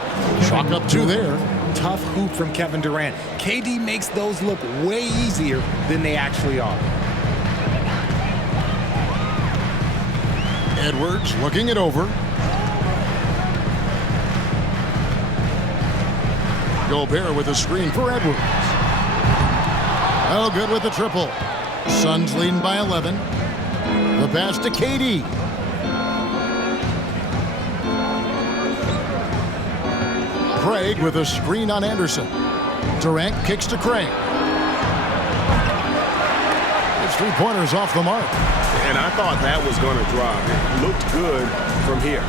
Chalk up 2 there. Tough hoop from Kevin Durant. KD makes those look way easier than they actually are. Edwards looking it over. Gobert with a screen for Edwards. Oh, good with the triple. Suns leading by 11. The pass to KD. Craig with a screen on Anderson. Durant kicks to Craig. His three-pointer's off the mark. And I thought that was going to drop. It looked good from here.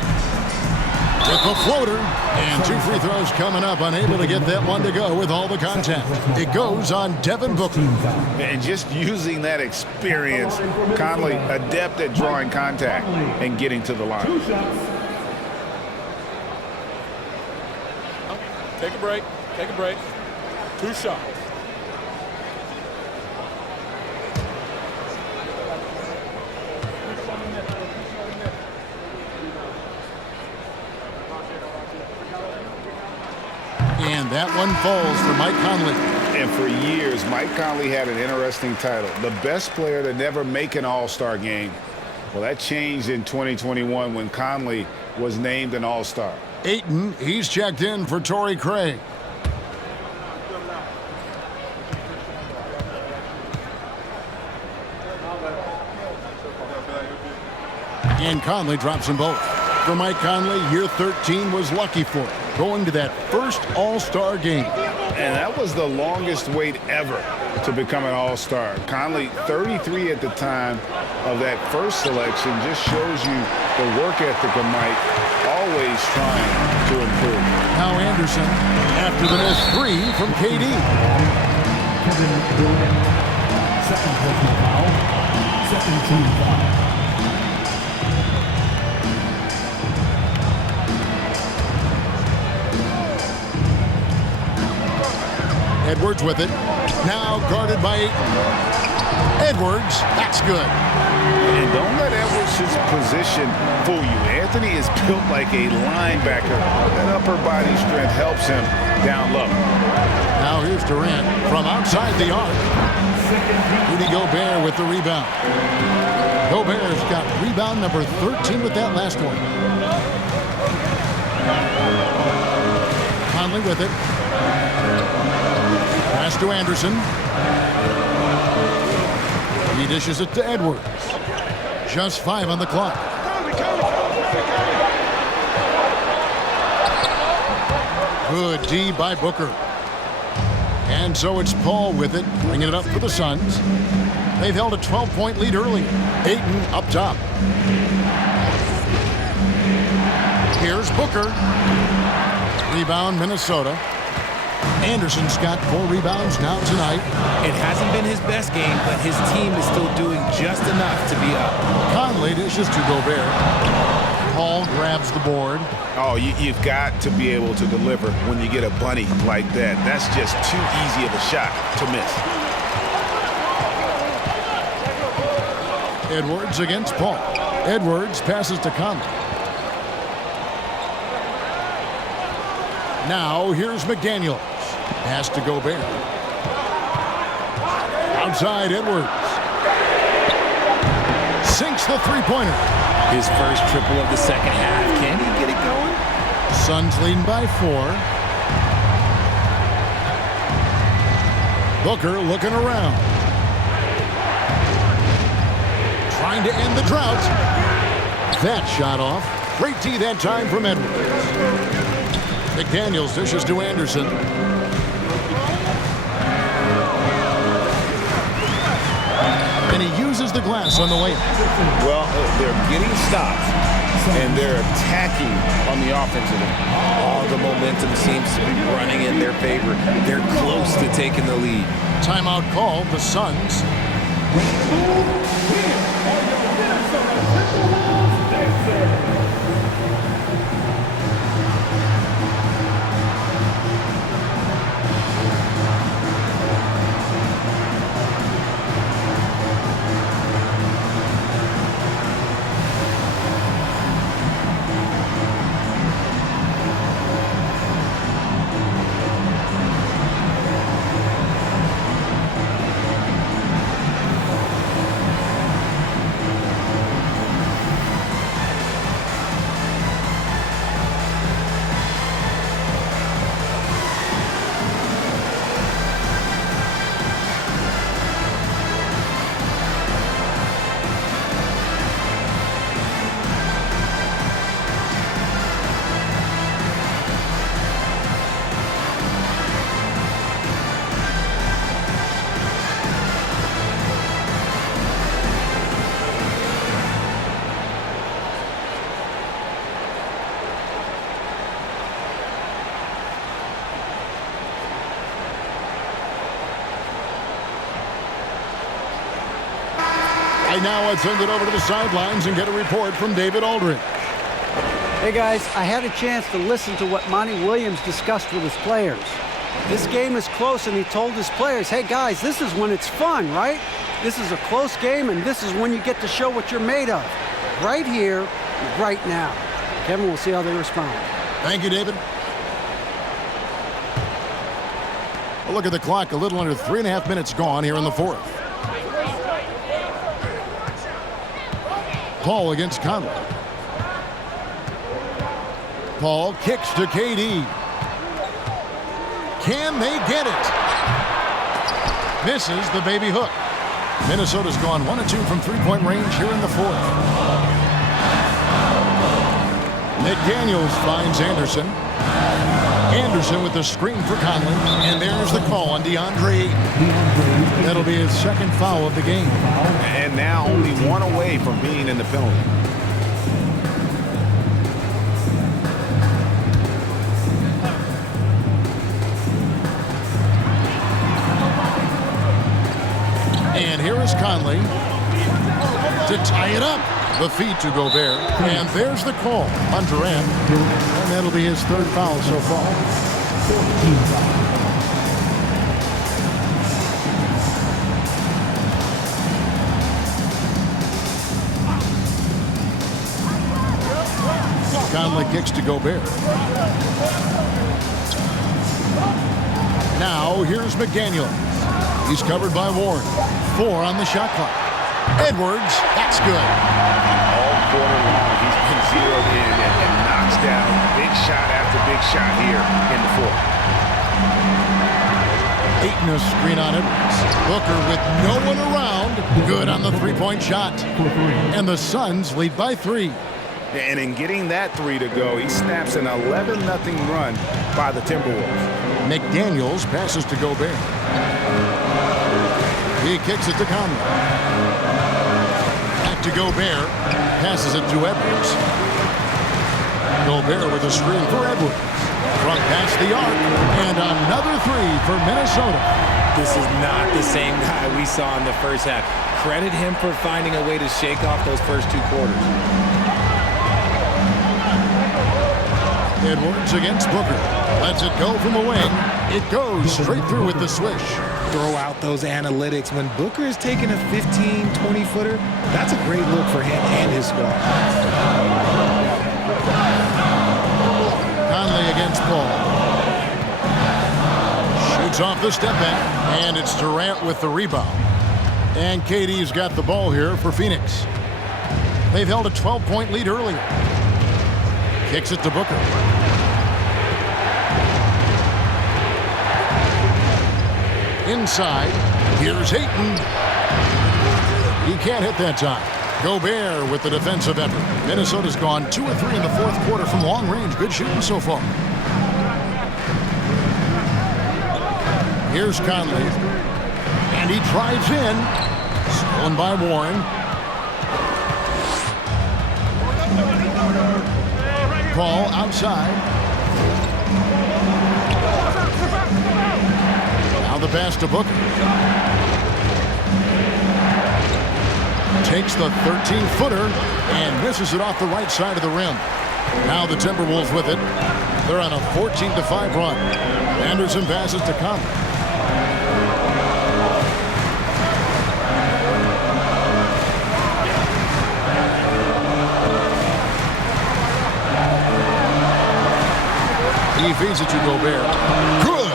With the floater, and 2 free throws coming up, unable to get that one to go with all the contact. It goes on Devin Booker. And just using that experience, Conley adept at drawing contact and getting to the line. Take a break. Take a break. 2 shots. And that one falls for Mike Conley. And for years, Mike Conley had an interesting title. The best player to never make an All-Star game. Well, that changed in 2021 when Conley was named an All-Star. Ayton, he's checked in for Torrey Craig. And Conley drops them both. For Mike Conley, year 13 was lucky for him, going to that first All-Star game. And that was the longest wait ever to become an All-Star. Conley, 33 at the time of that first selection, just shows you the work ethic of Mike, always trying to improve. Now Anderson, after the missed 3 from KD. Second personal foul. Second team foul. Edwards with it. Now guarded by Ayton. Edwards, that's good. And don't let Edwards' position fool you. Anthony is built like a linebacker. That upper body strength helps him down low. Now here's Durant from outside the arc. Rudy Gobert with the rebound. Gobert's got rebound number 13 with that last one. Conley with it. Pass to Anderson. He dishes it to Edwards. Just 5 on the clock. Good D by Booker. And so it's Paul with it, bringing it up for the Suns. They've held a 12-point lead early. Ayton up top. Here's Booker. Rebound, Minnesota. Anderson's got 4 rebounds now tonight. It hasn't been his best game, but his team is still doing just enough to be up. Conley dishes to Gobert. Paul grabs the board. Oh, you've got to be able to deliver when you get a bunny like that. That's just too easy of a shot to miss. Edwards against Paul. Edwards passes to Conley. Now here's McDaniels. Pass to Gobert. Outside Edwards. Sinks the three-pointer. His first triple of the second half. Can he get it going? Suns leading by 4. Booker looking around. Trying to end the drought. That shot off. Great D that time from Edwards. McDaniels dishes to Anderson. And he uses the glass on the way. Well, they're getting stops, and they're attacking on the offensive end. All the momentum seems to be running in their favor. They're close to taking the lead. Timeout called, the Suns. Now let's send it over to the sidelines and get a report from David Aldridge. Hey guys, I had a chance to listen to what Monty Williams discussed with his players. This game is close, and he told his players, hey guys, this is when it's fun, right? This is a close game, and this is when you get to show what you're made of. Right here, right now. Kevin, we'll see how they respond. Thank you, David. A look at the clock, a little under 3.5 minutes gone here in the fourth. Paul against Conley. Paul kicks to KD. Can they get it? Misses the baby hook. Minnesota's gone 1 of 2 from three-point range here in the fourth. McDaniels finds Anderson. Anderson with the screen for Conley. And there's the call on DeAndre Ayton. That'll be his second foul of the game. And now only 1 away from being in the penalty. And here is Conley to tie it up. The feed to Gobert. And there's the call on Durant. And that'll be his third foul so far. 14 foul. Conley kicks to Gobert. Now here's McDaniel. He's covered by Warren. 4 on the shot clock. Edwards, that's good. All quarter long, he's been zeroed in and knocks down big shot after big shot here in the fourth. Ayton a screen on Edwards. Booker with no one around. Good on the three-point shot. And the Suns lead by 3. And in getting that 3 to go, he snaps an 11-0 run by the Timberwolves. McDaniels passes to Gobert. He kicks it to Conley. Back to Gobert. Passes it to Edwards. Gobert with a screen for Edwards. Front past the arc. And another 3 for Minnesota. This is not the same guy we saw in the first half. Credit him for finding a way to shake off those first 2 quarters. Edwards against Booker. Lets it go from the wing. It goes straight through with the swish. Throw out those analytics. When Booker is taking a 15, 20-footer, that's a great look for him and his squad. Conley against Paul. Shoots off the step back, and it's Durant with the rebound. And KD's got the ball here for Phoenix. They've held a 12-point lead earlier. Kicks it to Booker. Inside, here's Ayton. He can't hit that time. Gobert with the defensive effort. Minnesota's gone 2 of 3 in the fourth quarter from long range. Good shooting so far. Here's Conley. And he drives in. Stolen by Warren. Ball outside. Now the pass to Booker. Takes the 13-footer and misses it off the right side of the rim. Now the Timberwolves with it. They're on a 14-5 run. Anderson passes to Conley. He feeds it to Gobert. Good!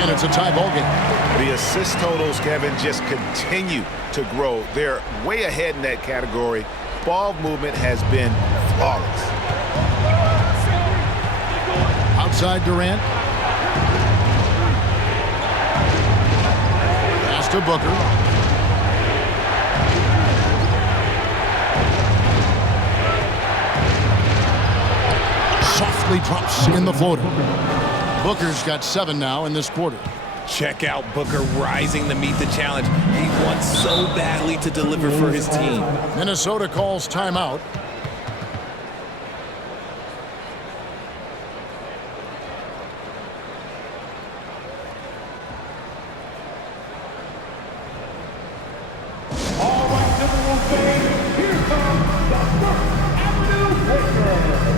And it's a tie ball game. The assist totals, Kevin, just continue to grow. They're way ahead in that category. Ball movement has been flawless. Outside Durant. Pass to Booker. Softly drops in the floater. Booker's got 7 now in this quarter. Check out Booker rising to meet the challenge. He wants so badly to deliver for his team. Minnesota calls timeout. All right, Timberwolves fans, here comes the First Avenue Breaker.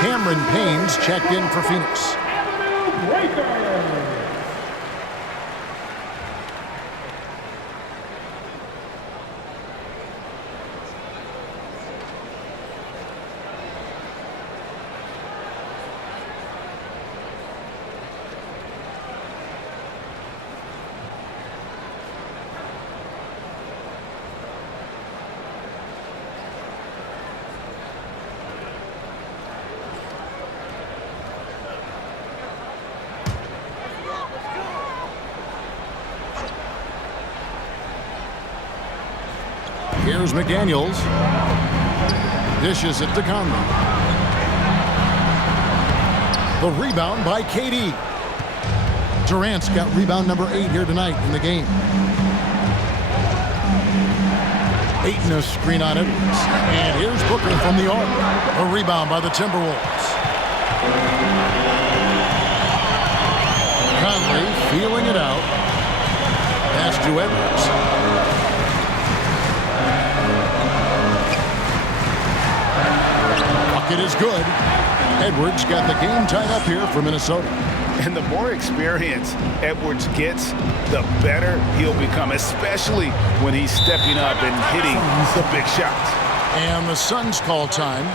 Cameron Payne's checked in for Phoenix. Avenue Breaker. Here's McDaniels. Dishes it to Conley. The rebound by KD. Durant's got rebound number 8 here tonight in the game. Ayton a screen on it. And here's Booker from the arc. A rebound by the Timberwolves. Conley feeling it out. Pass to Edwards. It is good. Edwards got the game tied up here for Minnesota. And the more experience Edwards gets, the better he'll become, especially when he's stepping up and hitting the big shots. And the Suns call time.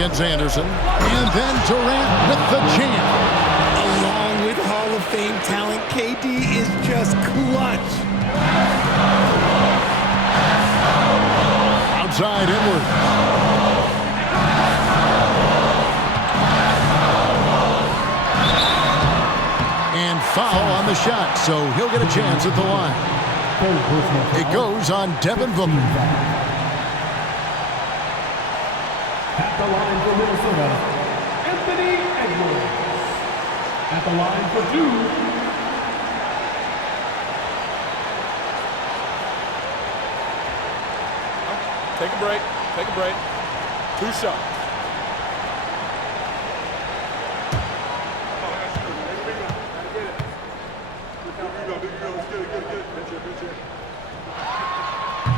against Anderson. And then Durant with the jam. Along with Hall of Fame talent, KD is just clutch. Outside Edwards. And foul on the shot, so he'll get a chance at the line. It goes on Devin Booker. At the line for Minnesota, Anthony Edwards. At the line for two, Take a break. Take a break. 2 shots.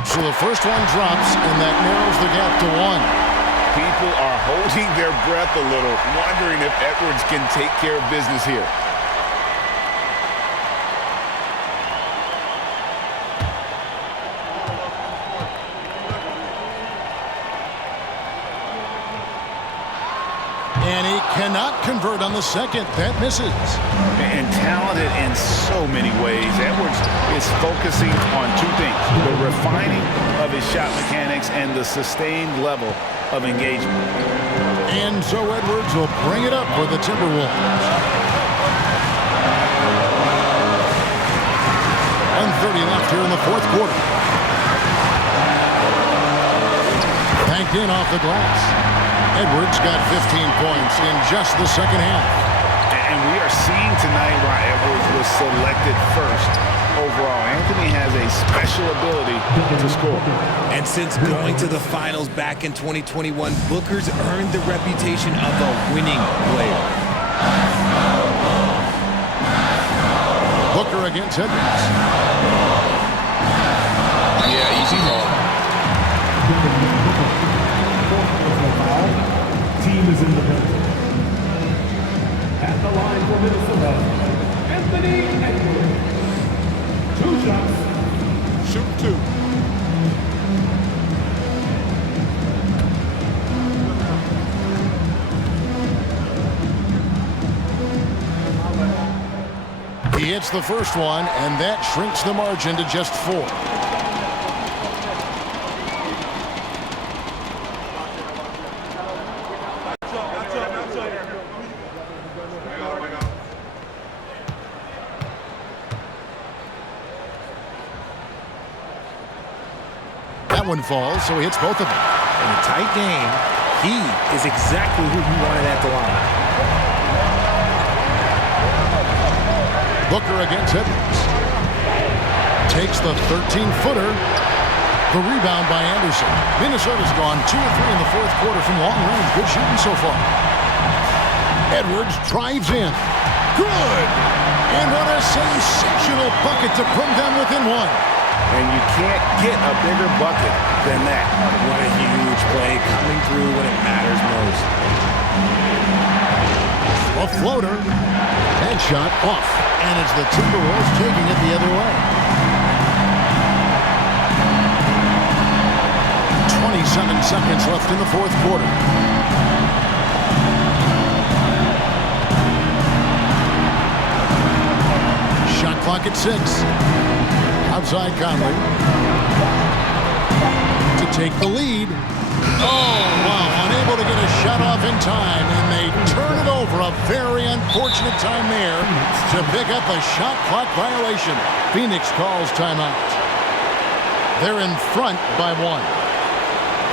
So the first one drops, and that narrows the gap to 1. People are holding their breath a little, wondering if Edwards can take care of business here. And he cannot convert on the second. That misses. And talented in so many ways. Edwards is focusing on two things: the refining of his shot mechanics and the sustained level of engagement. And so Edwards will bring it up for the Timberwolves. 1:30 left here in the fourth quarter. Banked in off the glass. Edwards got 15 points in just the second half. And we are seeing tonight why Edwards was selected first overall. Anthony has a special ability to score. And since going to the finals back in 2021, Booker's earned the reputation of a winning player. Booker against Edwards. Yeah, easy ball. team is in the building. At the line for Minnesota, Anthony Edwards. 2 shots. Shoot 2. He hits the first one, and that shrinks the margin to just 4. That one falls, so he hits both of them. In a tight game, he is exactly who you wanted at the line. Booker against Edwards. Takes the 13-footer. The rebound by Anderson. Minnesota's gone 2 of 3 in the fourth quarter from long range. Good shooting so far. Edwards drives in. Good! And what a sensational bucket to bring them within 1. And you can't get a bigger bucket than that. What a huge play coming through when it matters most. A floater. That shot off. And it's the Timberwolves taking it the other way. 27 seconds left in the fourth quarter. Shot clock at 6. Outside Conley to take the lead. Oh, wow, unable to get a shot off in time, and they turn it over. A very unfortunate time there to pick up a shot clock violation. Phoenix calls timeout. They're in front by 1.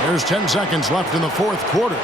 There's 10 seconds left in the fourth quarter.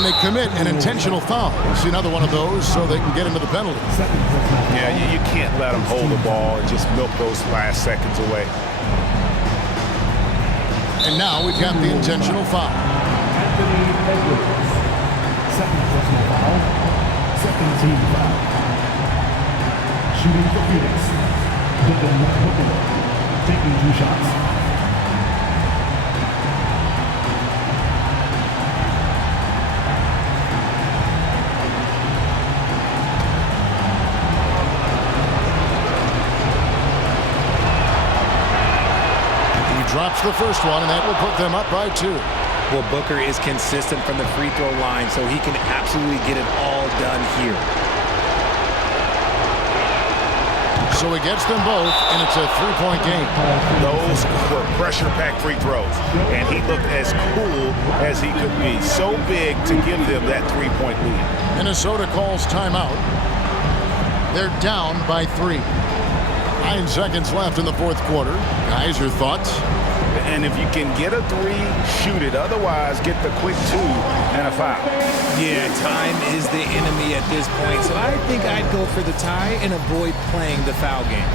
And they commit an intentional foul. See another one of those so they can get into the penalty. Yeah, you can't let them hold the ball and just milk those last seconds away. And now we've got the intentional foul. Anthony Edwards. Second personal foul. Second team foul. Shooting for Phoenix. Devin Booker. Taking 2 shots. Drops the first one, and that will put them up by 2. Well, Booker is consistent from the free throw line, so he can absolutely get it all done here. So he gets them both, and it's a 3-point game. Those were pressure-packed free throws, and he looked as cool as he could be. So big to give them that 3-point lead. Minnesota calls timeout. They're down by 3. 9 seconds left in the fourth quarter. Guys, your thoughts? And if you can get a 3, shoot it. Otherwise, get the quick 2 and a foul. Yeah, time is the enemy at this point. So I think I'd go for the tie and avoid playing the foul game.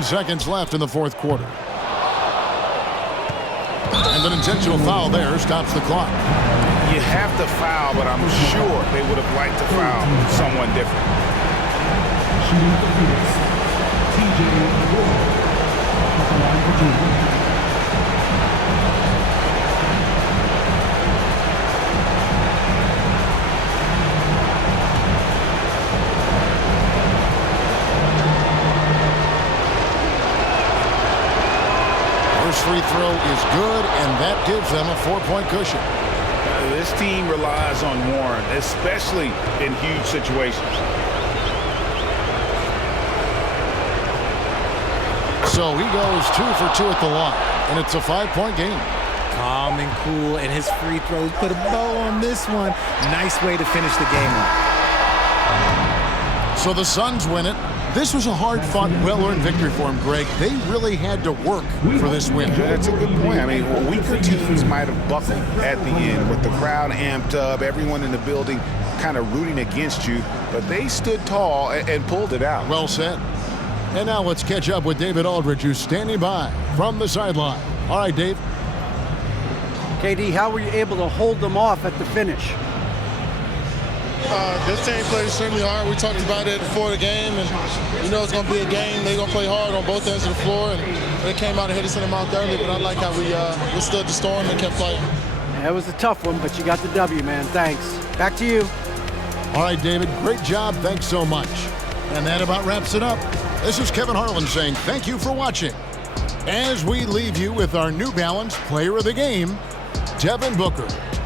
Seconds left in the fourth quarter. And an intentional foul there stops the clock. You have to foul, but I'm sure they would have liked to foul someone different. Shooting for Phoenix. TJ Warren. At the line for 2. Free throw is good, and that gives them a 4-point cushion. This team relies on Warren, especially in huge situations. So he goes 2 for 2 at the line, and it's a 5-point game. Calm and cool, and his free throws put a bow on this one. Nice way to finish the game off. So the Suns win it. This was a hard-fought, well-earned victory for him, Greg. They really had to work for this win. That's a good point. I mean, weaker teams might have buckled at the end with the crowd amped up, everyone in the building kind of rooting against you, but they stood tall and pulled it out. Well said. And now let's catch up with David Aldridge, who's standing by from the sideline. All right, Dave. KD, how were you able to hold them off at the finish? This team played extremely hard. We talked about it before the game, and you know it's going to be a game. They're going to play hard on both ends of the floor, and they came out and hit us in the mouth early, but I like how we withstood the storm and kept playing. That was a tough one, but you got the W, man. Thanks. Back to you. All right, David, great job. Thanks so much. And that about wraps it up. This is Kevin Harlan saying thank you for watching. As we leave you with our New Balance Player of the Game, Devin Booker.